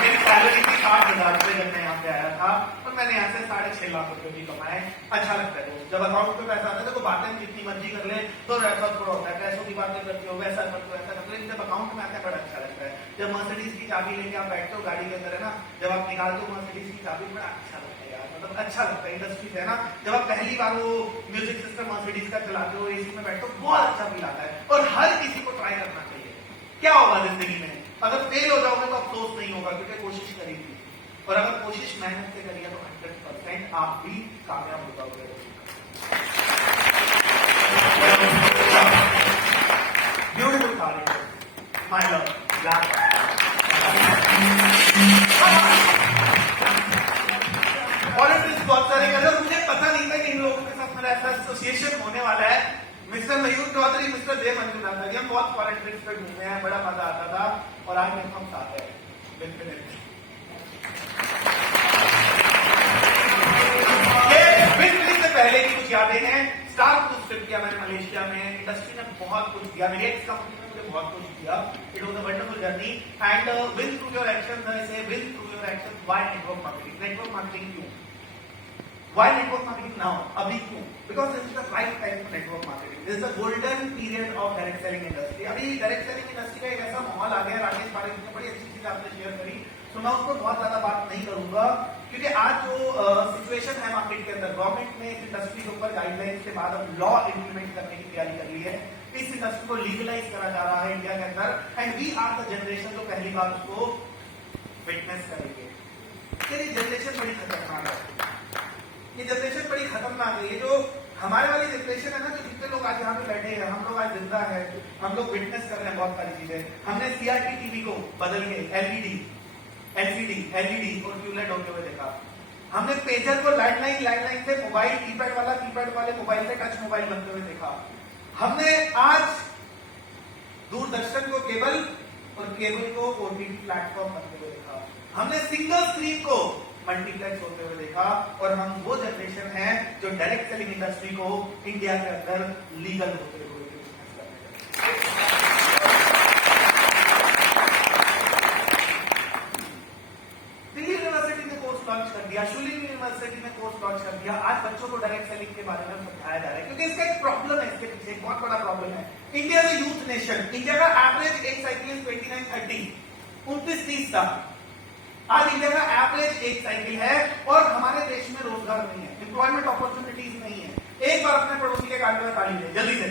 मेरी सैलरी थी 8,000 रुपए जब मैं यहाँ पे आया था, और मैंने यहाँ से 6.5 लाख रुपए भी कमाए। अच्छा लगता है जब अकाउंट पे पैसा आता है तो बातें जितनी मर्जी कर ले तो ऐसा थोड़ा होता है, पैसों की बातें करती हो, वैसा करते हो, ऐसा करते हो, जब अकाउंट में आता है बड़ा अच्छा लगता है। जब मर्सिडीज की चाबी लेके आप बैठते हो गाड़ी के अंदर है ना, जब आप निकालते हो मर्सिडीज की चाबी, बड़ा अच्छा लगता है यार, मतलब अच्छा लगता है। इंडस्ट्री है ना, जब आप पहली बार वो म्यूजिक सिस्टम मर्सिडीज का चलाते हो, एसी में बैठते हो, बहुत अच्छा फील आता है, और हर किसी को ट्राई करना चाहिए। क्या होगा जिंदगी में, अगर फेल हो जाओगे तो अफसोस नहीं होगा, क्योंकि कोशिश करी थी, और अगर कोशिश मेहनत से करिए तो 100% आप भी कामयाब हो जाओगे। Beautiful talent, my love, politics बहुत सारे कर रहे हो, मुझे पता नहीं था कि इन लोगों के साथ मेरा ऐसा एसोसिएशन होने वाला है। मिस्टर मयूर चौधरी, मिस्टर देव मंजुनाथ जी, हम बहुत पॉलिटिक्स पे घूमे हैं, बड़ा मजा आता था, और आज मेरे हम साथ है। पहले की कुछ यादें हैं, स्टार कुछ ट्रिप किया मैंने मलेशिया में, इंडस्ट्री ने बहुत कुछ दिया, मेरी एक्स कंपनी ने मुझे बहुत कुछ दिया। It was a wonderful journey and win through your actions, I say win through your actions. Why network marketing? Network marketing क्यों? Why network marketing now? अभी क्यों? Because this is the right time for network marketing, this is the golden period of direct selling industry. अभी direct selling industry का एक ऐसा माहौल आ गया, राकेश पारिक ने बड़ी अच्छी चीज आपसे शेयर करी, तो मैं उस पर बहुत ज्यादा बात नहीं करूंगा, क्योंकि आज जो सिचुएशन है मार्केट के अंदर, गवर्नमेंट ने इस इंडस्ट्री के ऊपर गाइडलाइंस के बाद अब लॉ इंप्लीमेंट करने की तैयारी कर ली है। इस इंडस्ट्री को लीगलाइज करा जा रहा है इंडिया के अंदर, and we are the generation जो पहली बार उसको विटनेस करेंगे। ये जनरेशन बड़ी खतरनाक है, ये जनरेशन बड़ी खतरनाक है। ये जो हमारे वाली जनरेशन है ना, जो जितने लोग आज यहाँ पे बैठे हैं, हम लोग आज जिंदा है, हम लोग विटनेस कर रहे हैं बहुत सारी चीजें। हमने सीआरटी टीवी को बदल के एलईडी और ट्यूबलाइट होते हुए देखा। हमने पेजर को लैंडलाइन से मोबाइल कीपैड वाले मोबाइल से टच मोबाइल बनते हुए देखा। हमने आज दूरदर्शन को केबल और केबल को ओटीटी प्लेटफॉर्म बनते हुए देखा। हमने सिंगल स्क्रीन को मल्टीप्लेक्स होते हुए देखा, और हम वो जनरेशन है जो डायरेक्ट सेलिंग इंडस्ट्री को इंडिया के अंदर लीगल होते हुए दिल्ली यूनिवर्सिटी ने कोर्स लॉन्च कर दिया, शूलिंग यूनिवर्सिटी ने कोर्स लॉन्च कर दिया। आज बच्चों को डायरेक्ट सेलिंग के बारे में समझाया जा रहा है, क्योंकि इसका एक प्रॉब्लम है, इसके पीछे एक बहुत बड़ा प्रॉब्लम है। India is youth nation, India का एवरेज एज साइकिल 29-30, 29-30 साल। आज इंडिया का एवरेज एज साइकिल है, और हमारे देश में रोजगार नहीं है, एम्प्लॉयमेंट अपॉर्चुनिटीज नहीं है। एक बार अपने पड़ोसी के कान में ताली दे जल्दी से,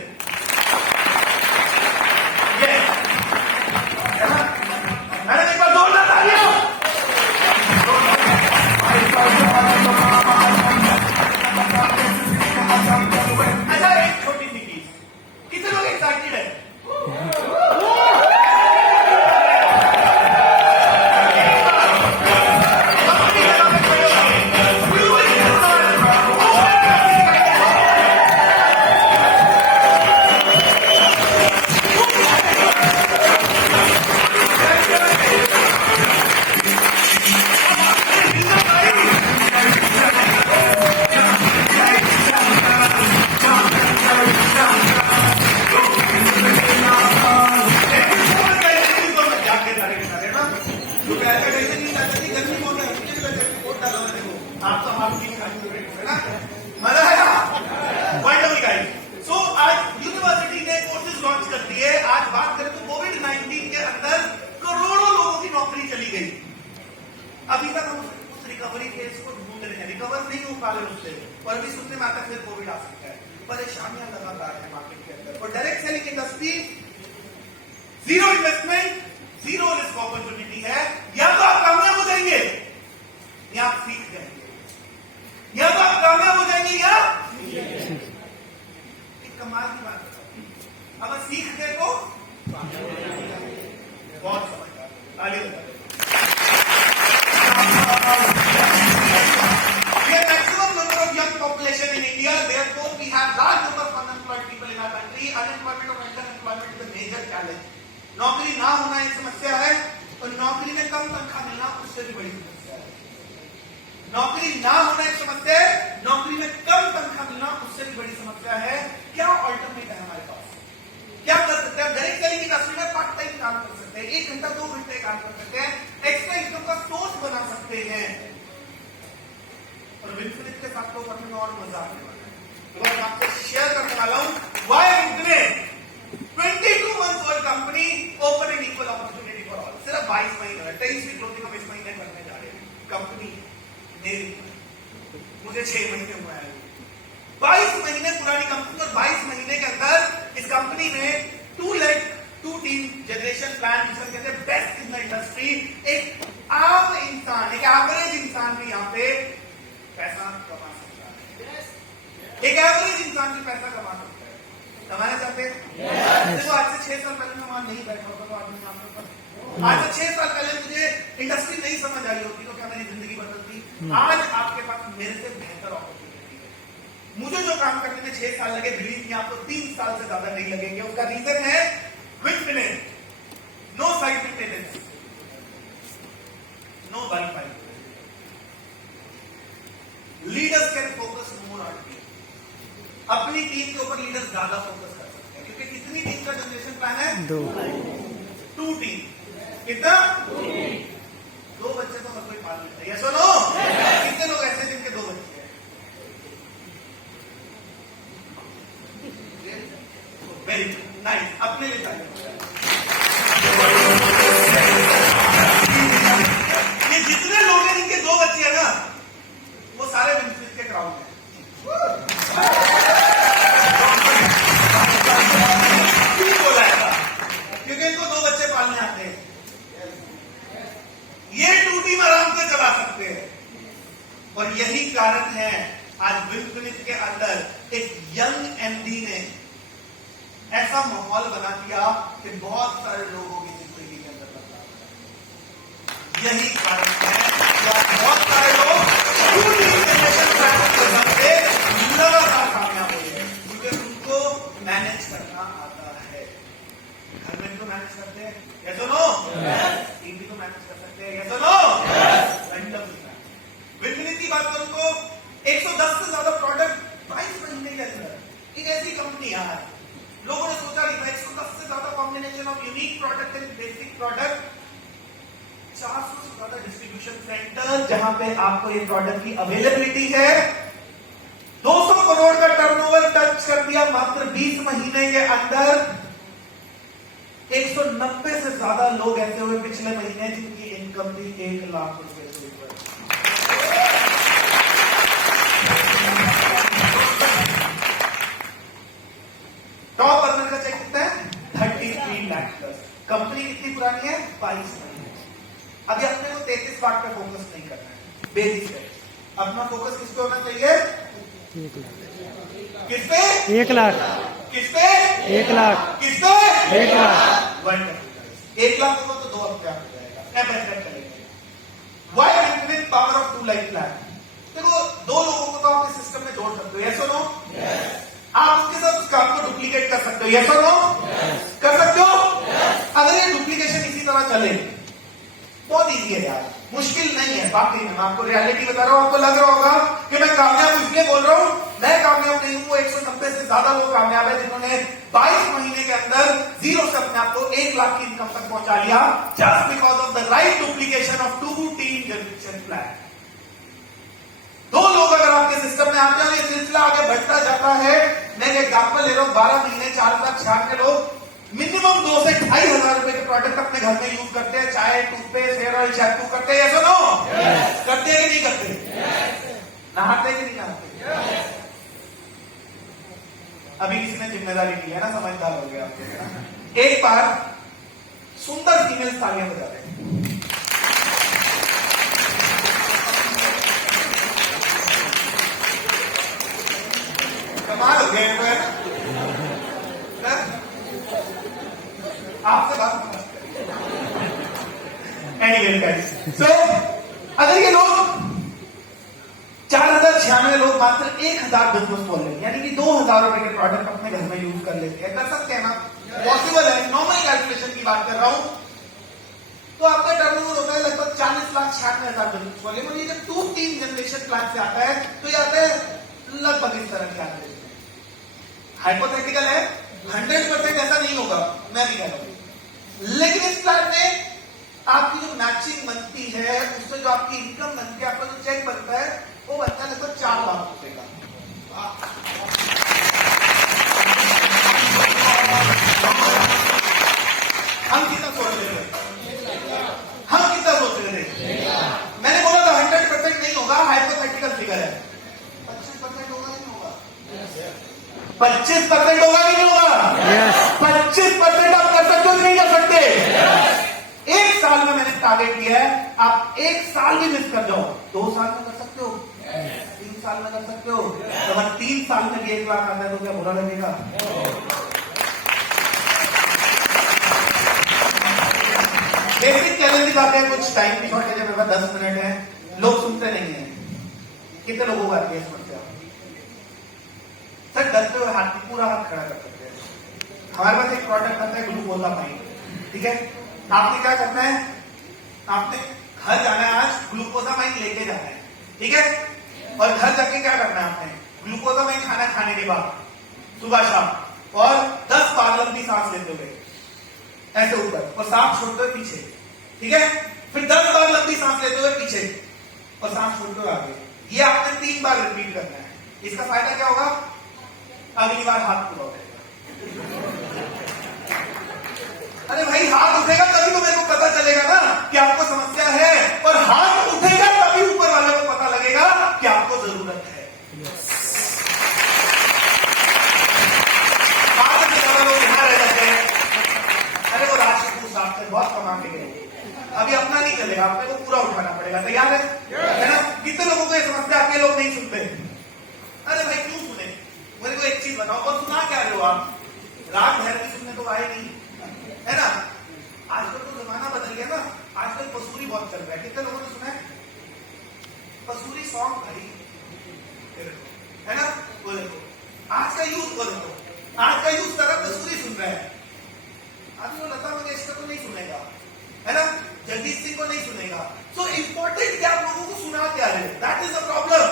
मैडम एक बार जोरदार तालियां। अच्छा, एक छोटी सी चीज, कितने लोग एक्साइटेड है? अभी तक हम उस रिकवरी केस को ढूंढ रहे हैं, रिकवर नहीं हो पा रहे उससे, और अभी सुनने में आता है फिर कोविड आ सकता है। परेशानियां लगातार है मार्केट के अंदर, और direct selling industry zero investment, zero risk opportunity है। या तो आप कामयाब हो जाएंगे या आप सीख जाएंगे, या तो आप कामयाब हो जाएंगे या एक कमाल की बात है, अगर सीख गए तो बहुत समझदार। ताली बजा दो। We have maximum number of young population in India. Therefore, we have large number of unemployed people in our country. Unemployment or underemployment is a major challenge. नौकरी ना होना एक समस्या है और नौकरी में कम तनख्वाह मिलना उससे भी बड़ी समस्या है। नौकरी ना होना एक समस्या है, नौकरी में कम तनख्वाह मिलना उससे भी बड़ी समस्या है। क्या ऑल्टरनेट है हमारे पास? क्या कर सकते हैं? डायरेक्ट सेलिंग इंडस्ट्री में पार्ट टाइम काम कर सकते हैं, 1 घंटा 2 घंटे काम कर सकते हैं, एक्स्ट्रा इनकम का सोर्स बना सकते हैं। और विनफिनिट के साथ तो करने में और मजा आने वाला है। तो मैं आपसे शेयर करने वाला हूं why विनफिनिट 22 months old company open an equal opportunity for all। सिर्फ 22 महीने है, 23वीं क्लोजिंग हम इस महीने करने जा रहे हैं। कंपनी मेरी, मुझे 6 महीने हुआ है, 22 महीने पुरानी कंपनी और 22 महीने के अंदर इस कंपनी में 2 टीम जनरेशन प्लान जिसे कहते हैं बेस्ट इन द इंडस्ट्री। एक आम इंसान, एक एवरेज इंसान भी यहाँ पे पैसा कमा सकता है। एक एवरेज इंसान भी पैसा कमा सकता है। कमाना चाहते हैं? देखो आज से 6 साल पहले मैं वहां नहीं बैठा होता तो आज मैं आपके पास, आज से 6 साल पहले मुझे इंडस्ट्री नहीं समझ आई होती तो क्या मेरी जिंदगी बदलती? आज आपके पास मेरे से बेहतर अपॉर्चुनिटी है। मुझे जो काम करने में 6 साल लगे, बिलीव मी आपको 3 साल से ज्यादा नहीं लगेंगे। उसका रीजन है Vinfinite, no side maintenance, no WiFi. Leaders can focus more on team. अपनी टीम के ऊपर लीडर्स ज्यादा फोकस कर सकते हैं क्योंकि कितनी टीम का जनरेशन प्लान है? 2 टीम। कितना? 2 बच्चे तो हर कोई पाल लेता है। यस और नो? कितने लोग ऐसे जिनके 2 बच्चे हैं? वेरी नाइस, अपने लिए चाहिए। ये जितने लोग हैं जिनके 2 बच्चे हैं ना, वो सारे विनफिनिट के क्राउड हैं। क्योंकि इनको 2 बच्चे पालने आते हैं। ये 2 टीम आराम से चला सकते हैं। और यही कारण है आज विनफिनिट के अंदर एक यंग एमडी ने ऐसा माहौल बना दिया कि बहुत सारे लोगों की जिंदगी के अंदर बदलाव आया। यही कारण है कि आज बहुत सारे लोग लगातार कामयाब हो गए क्योंकि उनको मैनेज करना आता है। घर में तो मैनेज करते हैं, यस और नो? टीम भी तो मैनेज कर सकते हैं, यस और नो? विनफिनिट की बात करूं तो 110 से ज्यादा प्रोडक्ट 22 महीने के अंदर। एक ऐसी कंपनी है, लोगों ने सोचा नहीं 110 से ज्यादा combination of unique product and basic product, 400 से ज्यादा डिस्ट्रीब्यूशन सेंटर जहां पे आपको ये प्रोडक्ट की अवेलेबिलिटी है। 200 करोड़ का टर्नओवर टच कर दिया मात्र 20 महीने के अंदर। 190 से ज्यादा लोग ऐसे हुए पिछले महीने जिनकी इनकम थी 1 लाख रुपए से ऊपर। टॉप अर्नर का चेक कितना है? 33 लाख प्लस। कंपनी कितनी पुरानी है? 22 महीने। अभी अपने को 33 लाख पे फोकस नहीं करना है, बेसिक है। अपना फोकस किस पे होना चाहिए? 1 लाख। किस पे? 1 लाख। किस पे? 1 लाख। किस पे? 1 लाख। 1 लाख होगा तो 2 हफ्ते आप हो जाएगा। स्टेप बाय स्टेप चलेंगे। Why Vinfinite power of 2 lakh plan? देखो 2 लोगों को तो आप इस सिस्टम में जोड़ सकते हो, यस और नो? आप उसके साथ उस काम को डुप्लीकेट कर सकते हो, यस और नो? कर सकते हो? अगर ये डुप्लीकेशन इसी तरह चले, बहुत इजी है यार, मुश्किल नहीं है। बाकी मैं आपको रियलिटी बता रहा हूं, आपको लग रहा होगा कि मैं कामयाब इसलिए बोल रहा हूं, मैं कामयाब नहीं हूं। 190 से ज्यादा लोग कामयाब है जिन्होंने 22 महीने के अंदर जीरो से अपने आप को 1 लाख की इनकम तक पहुंचा लिया, just because of the right duplication of 2 team generation plan. 2 लोग अगर आपके सिस्टम में आते हैं और ये सिलसिला आगे बढ़ता जाता है, मैं एक एग्जाम्पल ले रहा हूं, 12 महीने 4,96 लोग मिनिमम 2 से 2,500 हजार रुपए के प्रोडक्ट अपने घर में यूज करते हैं, चाहे टूथपेस्ट, हेयर ऑयल, शैम्पू करते हैं, यस और नो? करते हैं कि नहीं करते? नहाते हैं कि नहीं नहाते? अभी किसी ने जिम्मेदारी ली है ना, समझदार हो गया। एक बार सुंदर फीमेल तालियां बजा रहे हैं। कमाल हो गया आपसे बात एनीवे गाइस, सो अगर ये लोग 4096 लोग मात्र 1000 बिजनेस खोल लेते, यानी कि 2000 रुपए के प्रोडक्ट अपने घर में यूज कर लेते हैं, कर सकते हैं ना? पॉसिबल है, नॉर्मल कैलकुलेशन की बात कर रहा हूं। तो आपका टर्नओवर होता है लगभग 40 लाख 96,000 बिजनेस वॉल्यूम, और ये जब 2-3 जनरेशन प्लान से आता है तो ये आता है लगभग इस तरह के आते हैं। हाइपोथेटिकल है, 100% ऐसा नहीं होगा, मैं भी कह रहा हूं, लेकिन इस प्लान में आपकी जो मैचिंग बनती है, उससे जो आपकी इनकम बनती है, आपका जो चेक बनता है, वो बनता है लगभग 4 लाख रुपए का। हम कितना सोच रहे थे? हम कितना सोच रहे थे? मैंने बोला था 100% नहीं होगा, हाइपोथेटिकल फिगर है। 25% होगा नहीं होगा? 25% होगा नहीं होगा? 25% आप कर सकते हो कि नहीं कर सकते? एक साल में मैंने टारगेट दिया है, आप एक साल भी मिस कर जाओ, 2 साल में कर सकते हो, 3 साल में कर सकते हो। तो अगर 3 साल में 1 लाख आता है तो क्या बुरा लगेगा? बेसिक चैलेंजेस आते हैं, कुछ टाइम की शॉर्टेज है, मेरे पास 10 मिनट है, लोग सुनते नहीं है। कितने लोगों को आती है समस्या? सर डरते हुए हाथ, पूरा हाथ खड़ा कर सकते हैं। हमारे पास एक प्रोडक्ट आता है ग्लूकोजामाइन, ठीक है? आपने क्या करना है? आपने घर जाना है, आज ग्लूकोजामाइन लेके जाना है, ठीक है? और घर जाके क्या करना है? आपने ग्लूकोजामाइन खाना खाने के बाद सुबह शाम, और 10 बार लंबी सांस लेते हुए ऐसे ऊपर, और सांस छोड़ते हुए पीछे, ठीक है? फिर 10 बार लंबी सांस लेते हुए पीछे और सांस छोड़ते हुए आगे। ये आपने 3 बार रिपीट करना है। इसका फायदा क्या होगा? अगली बार हाथ पूरा उठेगा। अरे भाई, हाथ उठेगा तभी तो मेरे को पता चलेगा ना कि आपको समस्या है, और हाथ उठेगा तभी ऊपर वाले को पता लगेगा कि आपको जरूरत है। हाथ से ज्यादा लोग यहां रह जाते हैं, अरे वो राजपूत साहब से बहुत कमा के गए, अभी अपना नहीं चलेगा, अपने को पूरा उठाना पड़ेगा। तैयार है ना? कितने लोगों को ये समस्या आपके लोग नहीं सुनते? अरे भाई क्यों सुने? मेरे को एक चीज बताओ, और सुना क्या रहे हो आप? राग भैरवी सुनने तो आए नहीं, है ना? आजकल तो जमाना बदल गया ना, आजकल पसूरी बहुत चल रहा है। कितने लोगों ने सुना है पसूरी सॉन्ग? भाई है ना? वो देखो आज का यूथ, वो देखो आज का यूथ सारा पसूरी सुन रहा है। अभी वो लता मंगेशकर को नहीं सुनेगा, है ना? जगदीश सिंह को नहीं सुनेगा। सो इंपॉर्टेंट क्या आप लोगों को सुना क्या है? That is the problem.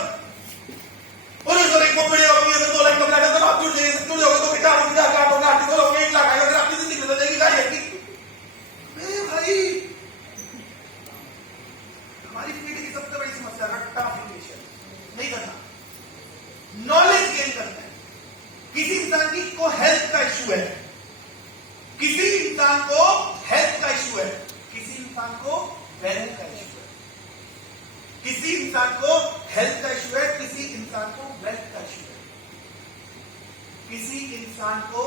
और सर एक बड़े होगी, अगर 2 लाख कम लगा तो आप जुड़ जाएंगे, जुड़ जाओगे तो बेटा हो जाएगा, 8 होगा, 8 होगा, 1 लाख आएगा, फिर आपकी जिंदगी बदल जाएगी। गाड़ी हट्टी भाई, हमारी पीढ़ी की सबसे बड़ी समस्या रट्टाफिकेशन नहीं करना, नॉलेज गेन करना है। किसी इंसान की को हेल्थ का इश्यू है, किसी इंसान को हेल्थ का इश्यू है, किसी इंसान को वेल्थ का इश्यू है, किसी इंसान को हेल्थ का इश्यू है, किसी इंसान को वेल्थ का इश्यू है, किसी इंसान को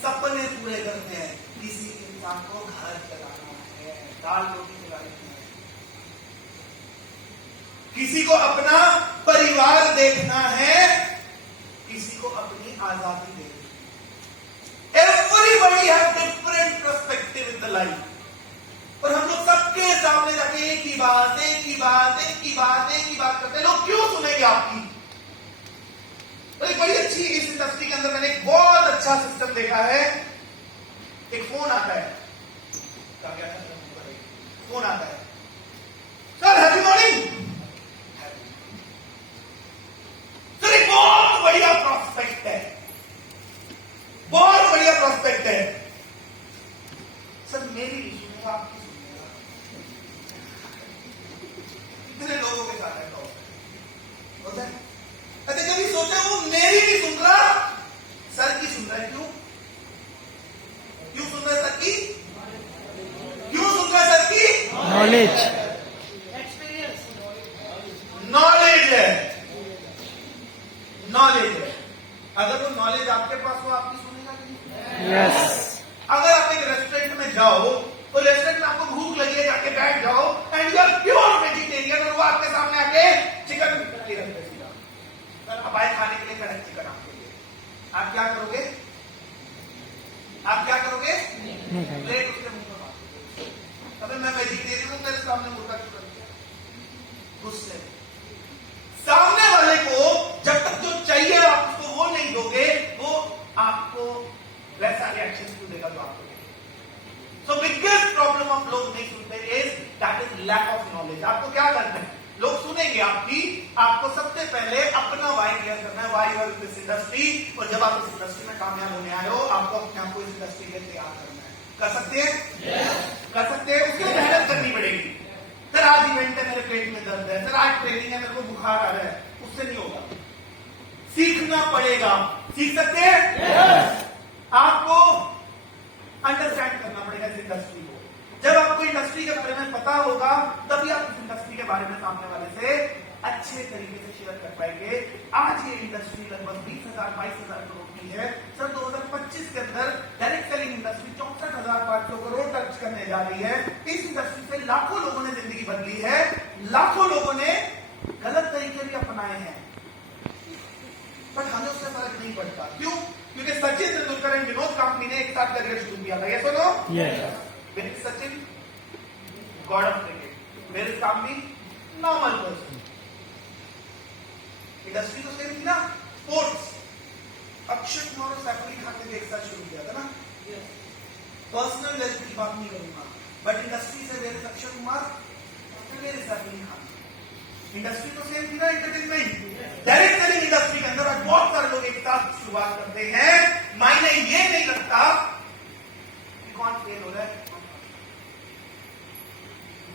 सपने पूरे करने हैं, किसी इंसान को घर चलाना है, दाल रोटी चलानी है, किसी को अपना परिवार देखना है, किसी को अपनी आजादी देखनी है। Everybody has different perspective in the life, और हम लोग सबके सामने जाके एक ही बात करते हैं। लोग क्यों सुनेंगे आपकी? तो एक बड़ी अच्छी, इस इंडस्ट्री के अंदर मैंने एक बहुत अच्छा सिस्टम देखा है। एक फोन आता है, फोन आता है, सर हैप्पी मॉर्निंग। सर एक बहुत बढ़िया प्रॉस्पेक्ट है, बहुत बढ़िया प्रॉस्पेक्ट है। सर मेरी नहीं सुनेगा, आपकी सुनेगा। कितने लोगों के साथ ऐसा होता है? अच्छा कभी सोचा वो मेरी नहीं सुन रहा, सर की सुन रहा है। क्यों सुन रहा है सर की? क्यों सुन रहा है सर की? नॉलेज, नॉलेज है, नॉलेज है। अगर वो नॉलेज आपके पास हो, आपकी सुनेगा कि नहीं? यस। अगर आप एक रेस्टोरेंट में जाओ, तो रेस्टोरेंट में आपको भूख लगी है, जाके बैठ जाओ, and you are pure vegetarian, और वो आपके सामने आके चिकन रखते सीधा, आप आए खाने के लिए कड़क चिकन आपके लिए, आप क्या करोगे? प्लेट उसके मुंह में मार दोगे। अबे मैं वेजिटेरियन हूं, मेरे लैक ऑफ नॉलेज। आपको क्या करना है, लोग सुनेंगे आपकी, आपको सबसे पहले अपना वाई क्लियर करना है, वाई यूर दिस इंडस्ट्री। और जब आप इस इंडस्ट्री में कामयाब होने आए हो, आपको अपने आप को इस इंडस्ट्री के लिए तैयार करना है। कर सकते हैं? कर सकते हैं। उसके लिए मेहनत करनी पड़ेगी। सर आज इवेंट है, मेरे पेट में दर्द है, सर आज ट्रेनिंग है, मेरे को बुखार आ रहा है, उससे नहीं होगा, सीखना पड़ेगा। सीख सकते हैं? आपको अंडरस्टैंड करना पड़ेगा इस इंडस्ट्री को। जब आपको इंडस्ट्री के बारे में पता होगा, तभी आप इस इंडस्ट्री के बारे में सामने वाले से अच्छे तरीके से शेयर कर पाएंगे। आज ये इंडस्ट्री लगभग 20,000-22,000 करोड़ की है। सन 2025 के अंदर direct selling industry 64,500 crore touch करने जा रही है। इस इंडस्ट्री से लाखों लोगों ने जिंदगी बदली है, लाखों लोगों ने गलत तरीके भी अपनाए हैं, बट हमें उससे फर्क नहीं पड़ता। क्यों? क्योंकि सचिन तेंदुलकर एंड विनोद कांपनी ने एक साथ करियर शुरू किया था। ये सुनो, Where is Sachin? God of cricket. Where is Kambi? Normal person. Industry तो सेम थी ना, स्पोर्ट्स। अक्षय कुमार और सैफ अली खान ने भी एक साथ शुरू किया था ना। पर्सनल वेल्थ की बात नहीं करूंगा, बट इंडस्ट्री से where is Akshay Kumar, where is Saif Ali Khan. Industry तो सेम थी ना, एंटरटेनमेंट। डायरेक्ट सेलिंग इंडस्ट्री के अंदर आज बहुत सारे लोग एक साथ शुरुआत करते हैं। मायने ये नहीं रखता कि कौन फेल हो रहा है,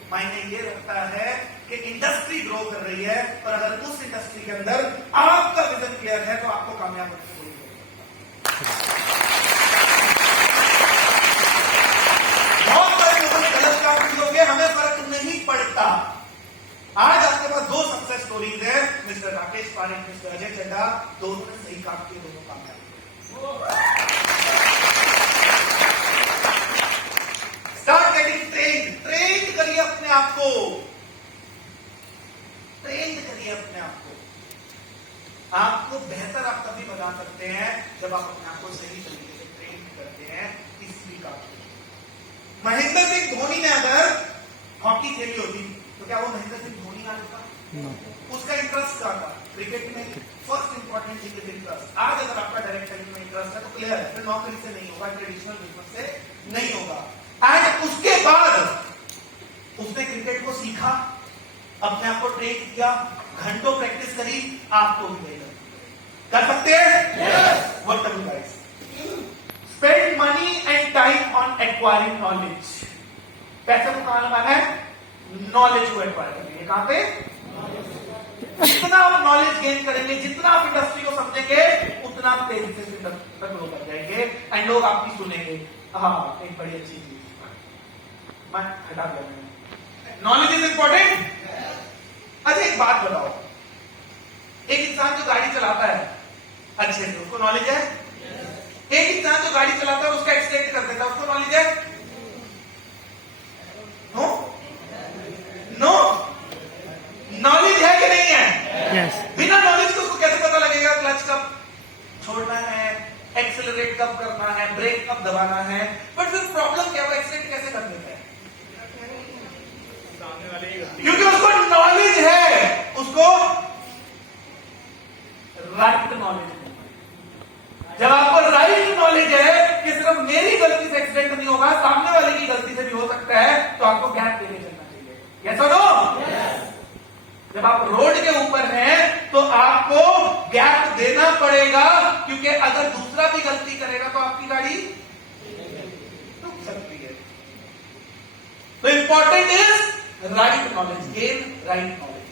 मायने ये रखता है कि इंडस्ट्री ग्रो कर रही है, और अगर उस इंडस्ट्री के अंदर आपका विजन क्लियर है तो आपको कामयाब होने की जरूरत है। बहुत सारे लोगों ने गलत काम किए होंगे, हमें फर्क नहीं पड़ता। आज आपके पास दो सक्सेस स्टोरीज है, मिस्टर राकेश पारेख, मिस्टर अजय चड्ढा, दोनों ने सही काम किए, दोनों कामयाब। स्टार्ट गेटिंग ट्रेन, ट्रेन करिए अपने आप को, ट्रेन करिए अपने आप को। आपको बेहतर आप तभी बना सकते हैं जब आप अपने आप को सही तरीके से ट्रेन करते हैं किसी भी काम को। महेंद्र सिंह धोनी ने अगर हॉकी खेली होती तो क्या वो महेंद्र सिंह धोनी ना होता? उसका इंटरेस्ट क्या था? क्रिकेट में। फर्स्ट इंपॉर्टेंट चीज इज इंटरेस्ट। आज अगर आपका डायरेक्ट सेलिंग में इंटरेस्ट है तो क्लियर है, फिर नौकरी से नहीं होगा, ट्रेडिशनल बिजनेस से नहीं होगा। एंड उसके बाद उसने क्रिकेट को सीखा, अपने आप को ट्रेन किया, घंटों प्रैक्टिस करी, आपको भी नहीं कर सकते हैं। What do guys? Spend money and time on acquiring knowledge. पैसे को कहां लगाना है? नॉलेज को एक्वायर करेंगे। कहां पे? जितना आप नॉलेज गेन करेंगे, जितना आप इंडस्ट्री को समझेंगे, उतना आप तेजी से तक ग्रो कर जाएंगे एंड लोग आपकी सुनेंगे। हाँ, एक बड़ी अच्छी चीज मैं हटा दिया, नॉलेज इज इंपॉर्टेंट। अच्छा एक बात बताओ, एक इंसान जो गाड़ी चलाता है अच्छे से, उसको नॉलेज है? एक इंसान जो गाड़ी चलाता है उसका एक्सीडेंट कर देता है, उसको नॉलेज है? नो नो, नॉलेज है कि नहीं है? यस। बिना नॉलेज के उसको कैसे पता लगेगा क्लच कब छोड़ना है, एक्सेलरेट कब करना है, ब्रेक कब दबाना है? बट फिर प्रॉब्लम क्या, वो एक्सीडेंट कैसे कर देता है? क्योंकि उसको नॉलेज है, उसको राइट नॉलेज है। जब आपको राइट नॉलेज है कि सिर्फ मेरी गलती से एक्सीडेंट नहीं होगा, सामने वाले की गलती से भी हो सकता है, तो आपको गैप देके चलना चाहिए। यस और नो? जब आप रोड के ऊपर हैं तो आपको गैप देना पड़ेगा, क्योंकि अगर दूसरा भी गलती करेगा तो आपकी गाड़ी रुक सकती है। तो important is right knowledge, gain right knowledge.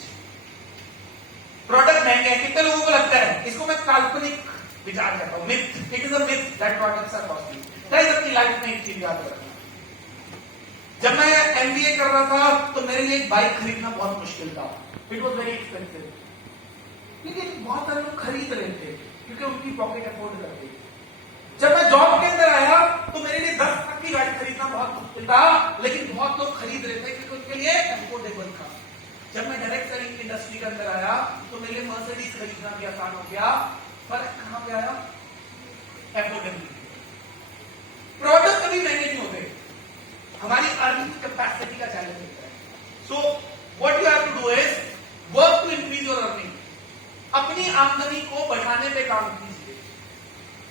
Product महंगे हैं, कितने लोगों को लगता है? इसको मैं काल्पनिक विचार करता हूं, myth. It is a myth that products are costly. Guys अपनी लाइफ में एक चीज याद रखना, जब मैं एमबीए कर रहा था तो मेरे लिए एक बाइक खरीदना बहुत मुश्किल था। इट वॉज वेरी एक्सपेंसिव, लेकिन बहुत सारे लोग खरीद रहे थे क्योंकि उनकी पॉकेट अफोर्ड करती। जब मैं जॉब के अंदर आया तो मेरे लिए 10 लाख की गाड़ी खरीदना बहुत मुश्किल था, लेकिन बहुत लोग खरीद रहे थे क्योंकि उनके लिए अफोर्डेबल था। जब मैं डायरेक्ट सेलिंग इंडस्ट्री के अंदर आया तो मेरे लिए मर्सिडीज खरीदना भी आसान हो गया। फर्क कहां पे आया? अफोर्डेबिलिटी। प्रोडक्ट कभी महंगे नहीं होते, हमारी अर्निंग कैपेसिटी का चैलेंज होता है। So what you have to do is work to increase your earning. अपनी आमदनी को बढ़ाने पे काम कीजिए।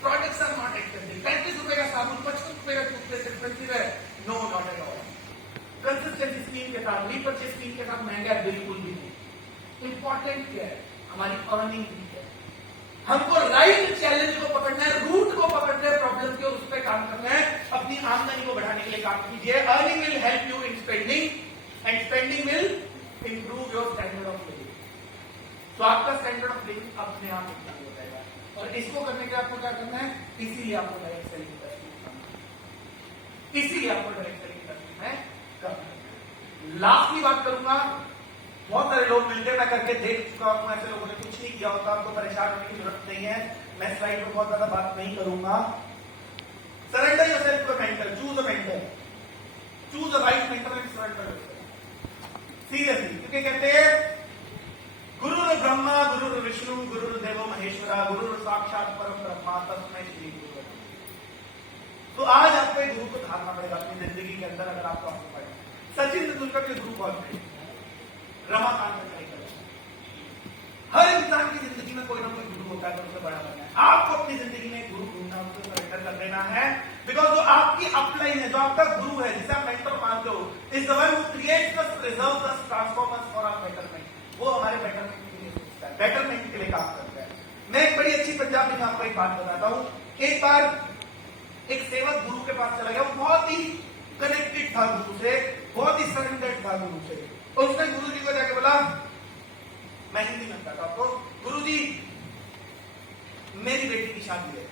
Products are not expensive. 35 रुपए का साबुन, 55 रुपए का टूथपेस्ट एक्सपेंसिव है? No, not at all. Consistency scheme के के साथ, रीपर्चेज स्कीम के साथ महंगा है? बिल्कुल भी नहीं। इंपॉर्टेंट क्या है? हमारी अर्निंग भी है। हमको राइट चैलेंज को पकड़ना है, रूट को पकड़ना है, प्रॉब्लम के, और उस पर काम करना है। अपनी आमदनी को बढ़ाने के लिए काम कीजिए। Earning will help you in spending and spending will improve your standard of living. तो आपका स्टैंडर्ड ऑफ लिविंग अपने आप इंप्रूव हो जाएगा, और इसको करने के आपको क्या करना है? इसीलिए आपको डायरेक्ट सेलिंग इंडस्ट्री में करना है, इसीलिए आपको डायरेक्ट सेलिंग इंडस्ट्री में करना है। लास्ट की बात करूंगा, बहुत सारे लोग मिलते हैं, मैं करके देख चुका हूं, ऐसे लोगों ने कुछ नहीं किया होता, आपको परेशान होने की जरूरत नहीं है। मैं स्लाइड पर बहुत ज्यादा बात नहीं करूंगा। Surrender yourself to a mentor, choose a mentor, choose a right mentor and surrender yourself. Seriously, क्योंकि कहते हैं गुरुर ब्रह्मा गुरुर विष्णु गुरुर देवो महेश्वरा गुरुर साक्षात परम ब्रह्मा तस्मै श्री गुरु। तो आज आपको एक गुरु को धारना पड़ेगा अपनी जिंदगी के अंदर, अगर आपको आपको पड़े। सचिन तेंदुलकर के गुरु कौन थे? रमाकांत में। हर इंसान की जिंदगी में कोई ना कोई गुरु होता है, तो उससे बड़ा बनना है। आपको अपनी जिंदगी में गुरु ढूंढना, उसको सरेंडर कर देना है, बिकॉज जो आपकी अपलाइन है, जो आपका गुरु है, जिसे आप मेंटर मानते हो, is the one who creates us, preserves us, transforms us for our betterment. वो हमारे बेटरमेंट के लिए सोचता है, बेटरमेंट के लिए काम करता है। मैं एक बड़ी अच्छी पंजाबी में आपको एक बात बताता हूं। एक बार एक सेवक गुरु के पास चला गया, वो बहुत ही कनेक्टेड था गुरु से, बहुत ही सरेंडर्ड था गुरु से। और उसने गुरु जी को जाके बोला, मैं हिंदी में बताता आपको, गुरु जी मेरी बेटी की शादी है,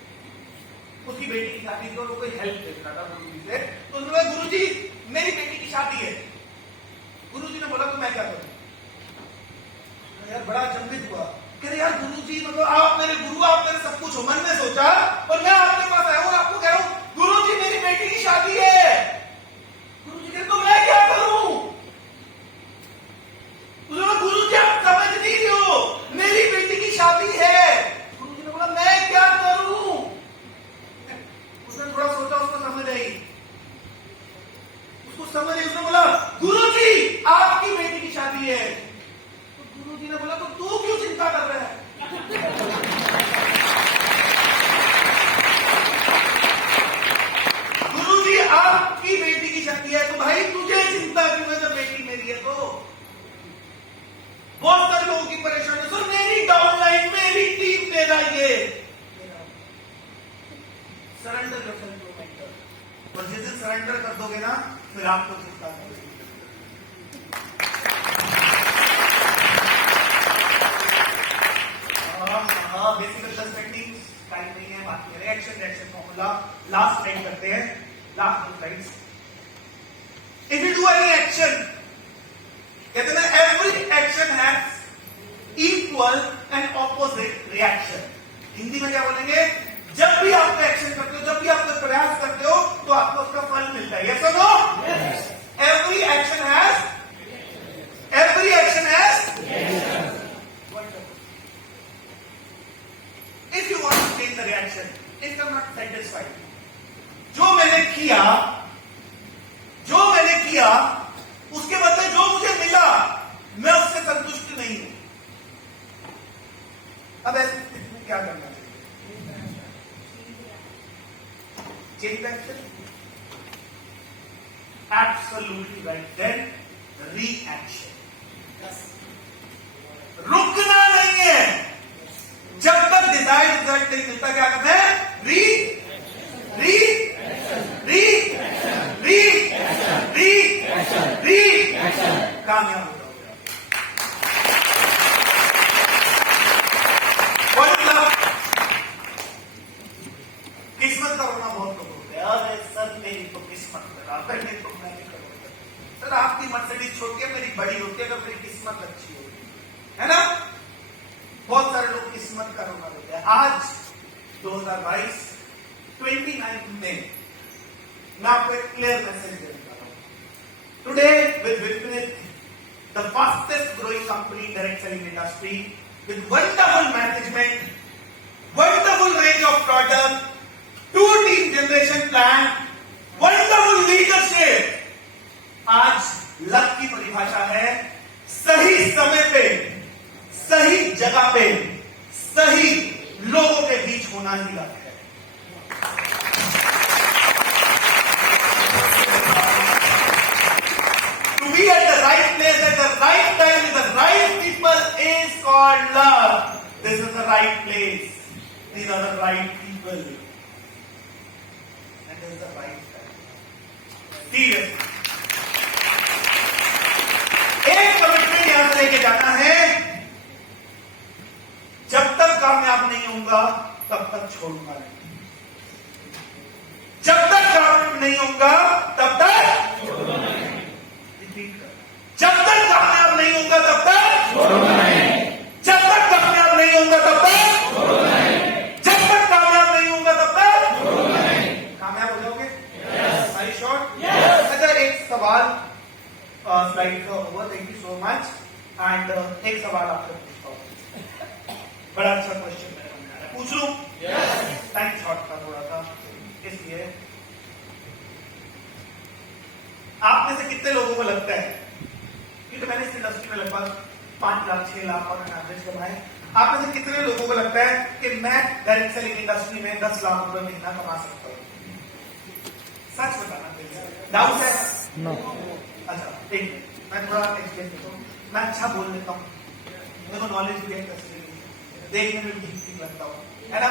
उसकी बेटी की शादी को कोई हेल्प देखना था गुरु जी से। तो उसने बोला, गुरु जी मेरी बेटी की शादी है। गुरु जी ने बोला, तो मैं क्या करूं? यार बड़ा अचंभित हुआ, कह रहे यार गुरु जी, मतलब आप मेरे गुरु, आप मेरे सब कुछ हो, मन में सोचा, और मैं आपके पास आया और आपको कह रहा हूं गुरु जी मेरी बेटी की शादी है। गुरु जी कह, तो मैं क्या करूं? गुरु जी आप समझ नहीं हो, मेरी बेटी की शादी है। गुरु जी ने बोला, मैं क्या करूं? उसने थोड़ा सोचा, उसको समझ आई, उसने बोला, गुरु जी आपकी बेटी की शादी है। तो गुरु जी ने बोला, तो तू क्यों चिंता कर रहा है? गुरु जी आपकी बेटी की शादी है, तो भाई तुझे चिंता क्यों है जब बेटी मेरी है? तो बहुत सारे लोगों की परेशानी, सर मेरी डाउनलाइन, मेरी टीम दे रहा है ये। सरेंडर योरसेल्फ टू मेंटर, और जिस दिन सरेंडर कर दोगे ना, फिर आपको चिंता नहीं। बेसिक पर्सपेक्टिव टाइम नहीं है, बाकी रिएक्शन फॉर्मूला लास्ट स्लाइड करते हैं, last 2 slides. If you do any action, कहते हैं every action has equal and opposite reaction. Hindi में क्या बोलेंगे? जब भी आप एक्शन करते हो, जब भी आप प्रयास करते हो, तो आपको उसका फल मिलता है। यस और no? Every action has if you want to change the reaction, if I'm not satisfied, जो मैंने किया उसके बदले जो मुझे मिला, मैं उससे संतुष्ट नहीं हूं। अब ऐसी स्थिति में क्या करना चाहिए? Change action, absolutely right. Then reaction, रुकना नहीं है, जब तक डिजायर्ड रिजल्ट नहीं मिलता, क्या करना है? कामयाब हो जाओगे। किस्मत का होना बहुत लोग होते हैं, अरे सर मेरी तो किस्मत खराब है, नहीं तो मैं नहीं करूंगा। सर आपकी मर्सिडीज छोड़ के मेरी बड़ी होती है, अगर मेरी किस्मत अच्छी होगी, है ना? बहुत सारे लोग किस्मत का रोना देते हैं। आज 2022 29 में मैं आपको एक क्लियर मैसेज देता हूं। Today we witness the fastest growing company in direct selling industry with wonderful management, wonderful range of product, 2 team generation plan, wonderful leadership. आज लक की परिभाषा है सही समय पे, सही जगह पे, सही लोगों के बीच होना ही लक है। To be at the right place. These are the right people. And this is the right time. Seriously. एक कमिटमेंट यहां से लेके जाना है, जब तक कामयाब नहीं होऊंगा तब तक छोड़ूंगा नहीं, जब तक कामयाब नहीं होऊंगा तब तक छोड़ूंगा नहीं, जब तक कामयाब नहीं होऊंगा तब तक छोड़ूंगा नहीं, जब तक कामयाब नहीं होऊंगा तब तक छोड़ूंगा नहीं, जब तक कामयाब नहीं होऊंगा तब तक छोड़ूंगा नहीं। कामयाब हो जाओगे? Are you sure? अच्छा, एक सवाल स्लाइड का होगा, thank you so much. And एक सवाल आपसे पूछता हूँ, बड़ा अच्छा क्वेश्चन मेरे मन में आ रहा है, पूछ लूं? टाइम शॉर्ट था थोड़ा सा, इसलिए आप में से कितने लोगों को लगता है, क्योंकि मैंने इस इंडस्ट्री में लगभग 5 लाख 6 लाख और एवरेज कमाए, आप में से कितने लोगों को लगता है कि मैं डायरेक्ट सेलिंग इंडस्ट्री में 10 लाख रुपए महीना कमा सकता हूँ? सच बताना चाहिए, डाउट है? नो। अच्छा, एक मिनट, मैं थोड़ा एक्सप्लेन करता हूँ। मैं अच्छा बोल लेता हूँ, मेरे को नॉलेज भी है, देखने में भी ठीक लगता हूँ, है ना,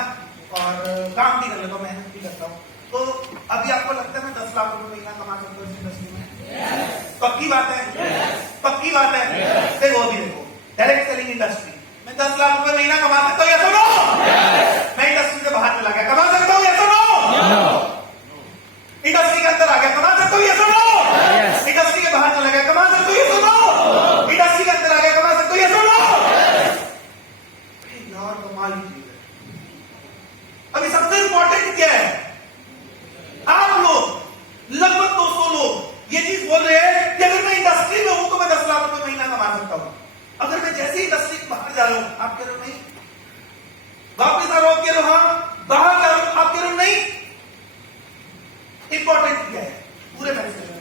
और काम भी कर लेता हूँ, मेहनत भी करता हूँ। तो अभी आपको लगता है मैं 10 लाख रुपए महीना कमा सकता हूँ इस इंडस्ट्री में? पक्की बात है? पक्की बात है? देखो अभी देखो, डायरेक्ट सेलिंग इंडस्ट्री में 10 लाख रुपए महीना कमा सकता हूँ या सुनो? मैं इंडस्ट्री से बाहर चला गया, कमा सकता हूँ या सुनो? इंडस्ट्री के अंदर आ गया, कमा सकता हूँ या सुनो? इंडस्ट्री के बाहर चला गया, कमा सकता हूँ या सुनो? इंडस्ट्री के अंदर आ गया, कमा सकता हूँ या सुनो? यार कमाल की चीज है। अभी सबसे इंपॉर्टेंट क्या है, आप लोग लगभग 200 लोग ये चीज बोल रहे हैं कि अगर मैं इंडस्ट्री में हूं तो मैं 10 लाख रुपए महीना कमा सकता हूं, अगर मैं जैसे ही इंडस्ट्री बाहर जा रहा हूं, आप कह रहे हो नहीं, वापिस आ रहा हूं, आप कह रहे हो हाँ, बाहर जा रहा हूं, आप कह रहे हो नहीं। इंपॉर्टेंट क्या है पूरे मैसेज में?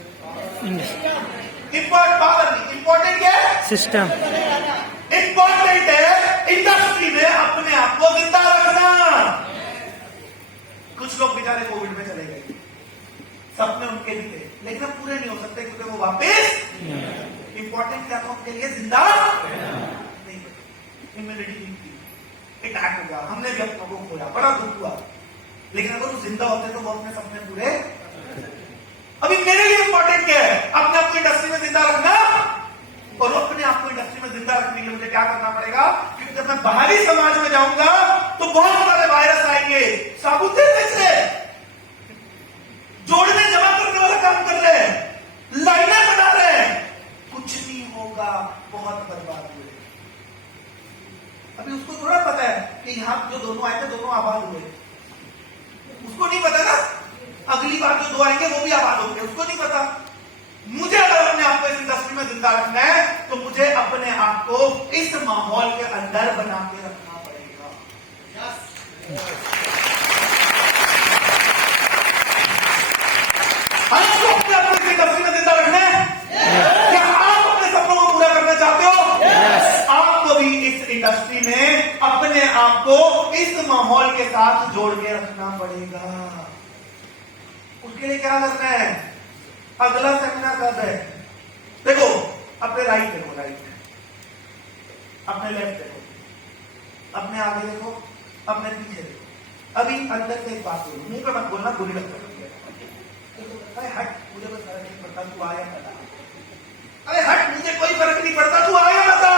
पावर नहीं, इंपॉर्टेंट क्या है? सिस्टम। इंपॉर्टेंट है इंडस्ट्री में अपने आप को जिंदा रखना। कुछ लोग बेचारे कोविड में चले गए, सपने उनके भी थे, लेकिन अब पूरे नहीं हो सकते क्योंकि वो वापस इंपॉर्टेंट क्या था उनके लिए? जिंदा नहीं, इम्यूनिटी नहीं थी, अटैक हो गया, हमने भी अपनों को खोया, बड़ा दुख हुआ, लेकिन अगर वो जिंदा होते तो वो अपने सपने पूरे। अभी मेरे लिए इंपॉर्टेंट क्या है? अपने आप को इंडस्ट्री में जिंदा रखना, और अपने आप को इंडस्ट्री में जिंदा रखने के लिए मुझे क्या करना पड़ेगा? क्योंकि जब मैं बाहरी समाज में जाऊंगा तो बहुत सारे वायरस आएंगे, साबुत से जोड़ने जमा करने वाला काम कर रहे हैं, लाइनें बना रहे हैं, कुछ नहीं होगा, बहुत बर्बाद हुए। अभी उसको थोड़ा पता है कि यहां जो दोनों आए थे दोनों आबाद हुए, उसको नहीं पता ना, अगली बार जो 2 आएंगे वो भी आबाद होंगे, उसको नहीं पता। मुझे अगर अपने आप को इस इंडस्ट्री में जिंदा रखना है तो मुझे अपने आप को इस माहौल के अंदर बना के रखना पड़ेगा। आपको अपने आप को इस इंडस्ट्री में जिंदा रखना है? क्या आप अपने सपनों को पूरा करना चाहते हो? आपको भी इस इंडस्ट्री में अपने आप को इस माहौल के साथ जोड़ के रखना पड़ेगा। उसके लिए क्या करना है? अगला सेमिनार कब है? देखो, अपने राइट देखो, राइट, अपने लेफ्ट देखो, अपने आगे देखो, अपने पीछे देखो। अभी अंदर से एक बात बोलो, मुंह पे मत बोलना, बुरी लगता है। अरे हट, मुझे कोई फर्क नहीं पड़ता, तू आया बता। अरे हट, मुझे कोई फर्क नहीं पड़ता, तू आया बता।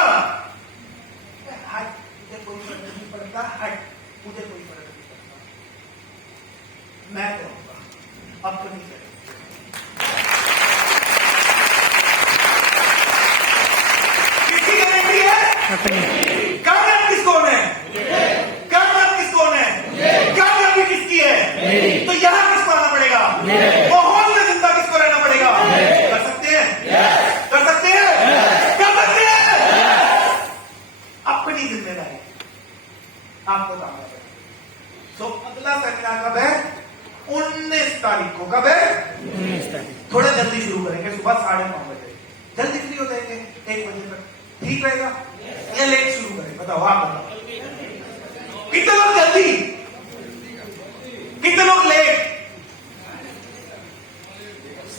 हट, मुझे कोई फर्क नहीं पड़ता, हट, मुझे कोई फर्क नहीं पड़ता, मैं कहूंगा अब तो नहीं करें। किसकी गारंटी है? कामयाब किसको है? कामयाब किसको है? कामयाबी किसकी है? तो यहां किसको आना पड़ेगा? माहौल में जिंदा किसको रहना पड़ेगा? कर सकते हैं? कर सकते हैं? कर सकते हैं? अपनी जिम्मेदारी आपको कामयाब है। तो अगला सेमिनार कब है? 19 तारीख को। कब है? 19 तारीख। थोड़ा जल्दी शुरू करेंगे, सुबह 9:30 बजे। जल्दी फ्री हो जाएंगे 1 बजे तक, ठीक रहेगा? या लेट शुरू करें? बताओ, आप बताओ, कितने लोग जल्दी, कितने लोग लेट?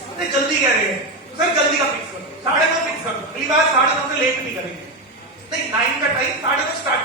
अरे जल्दी कह रहे हैं सर, जल्दी का फिक्स करो, 9:30 फिक्स करो। अगली बार 9:30 से लेट नहीं करेंगे, नहीं 9 का टाइम 9:30 स्टार्ट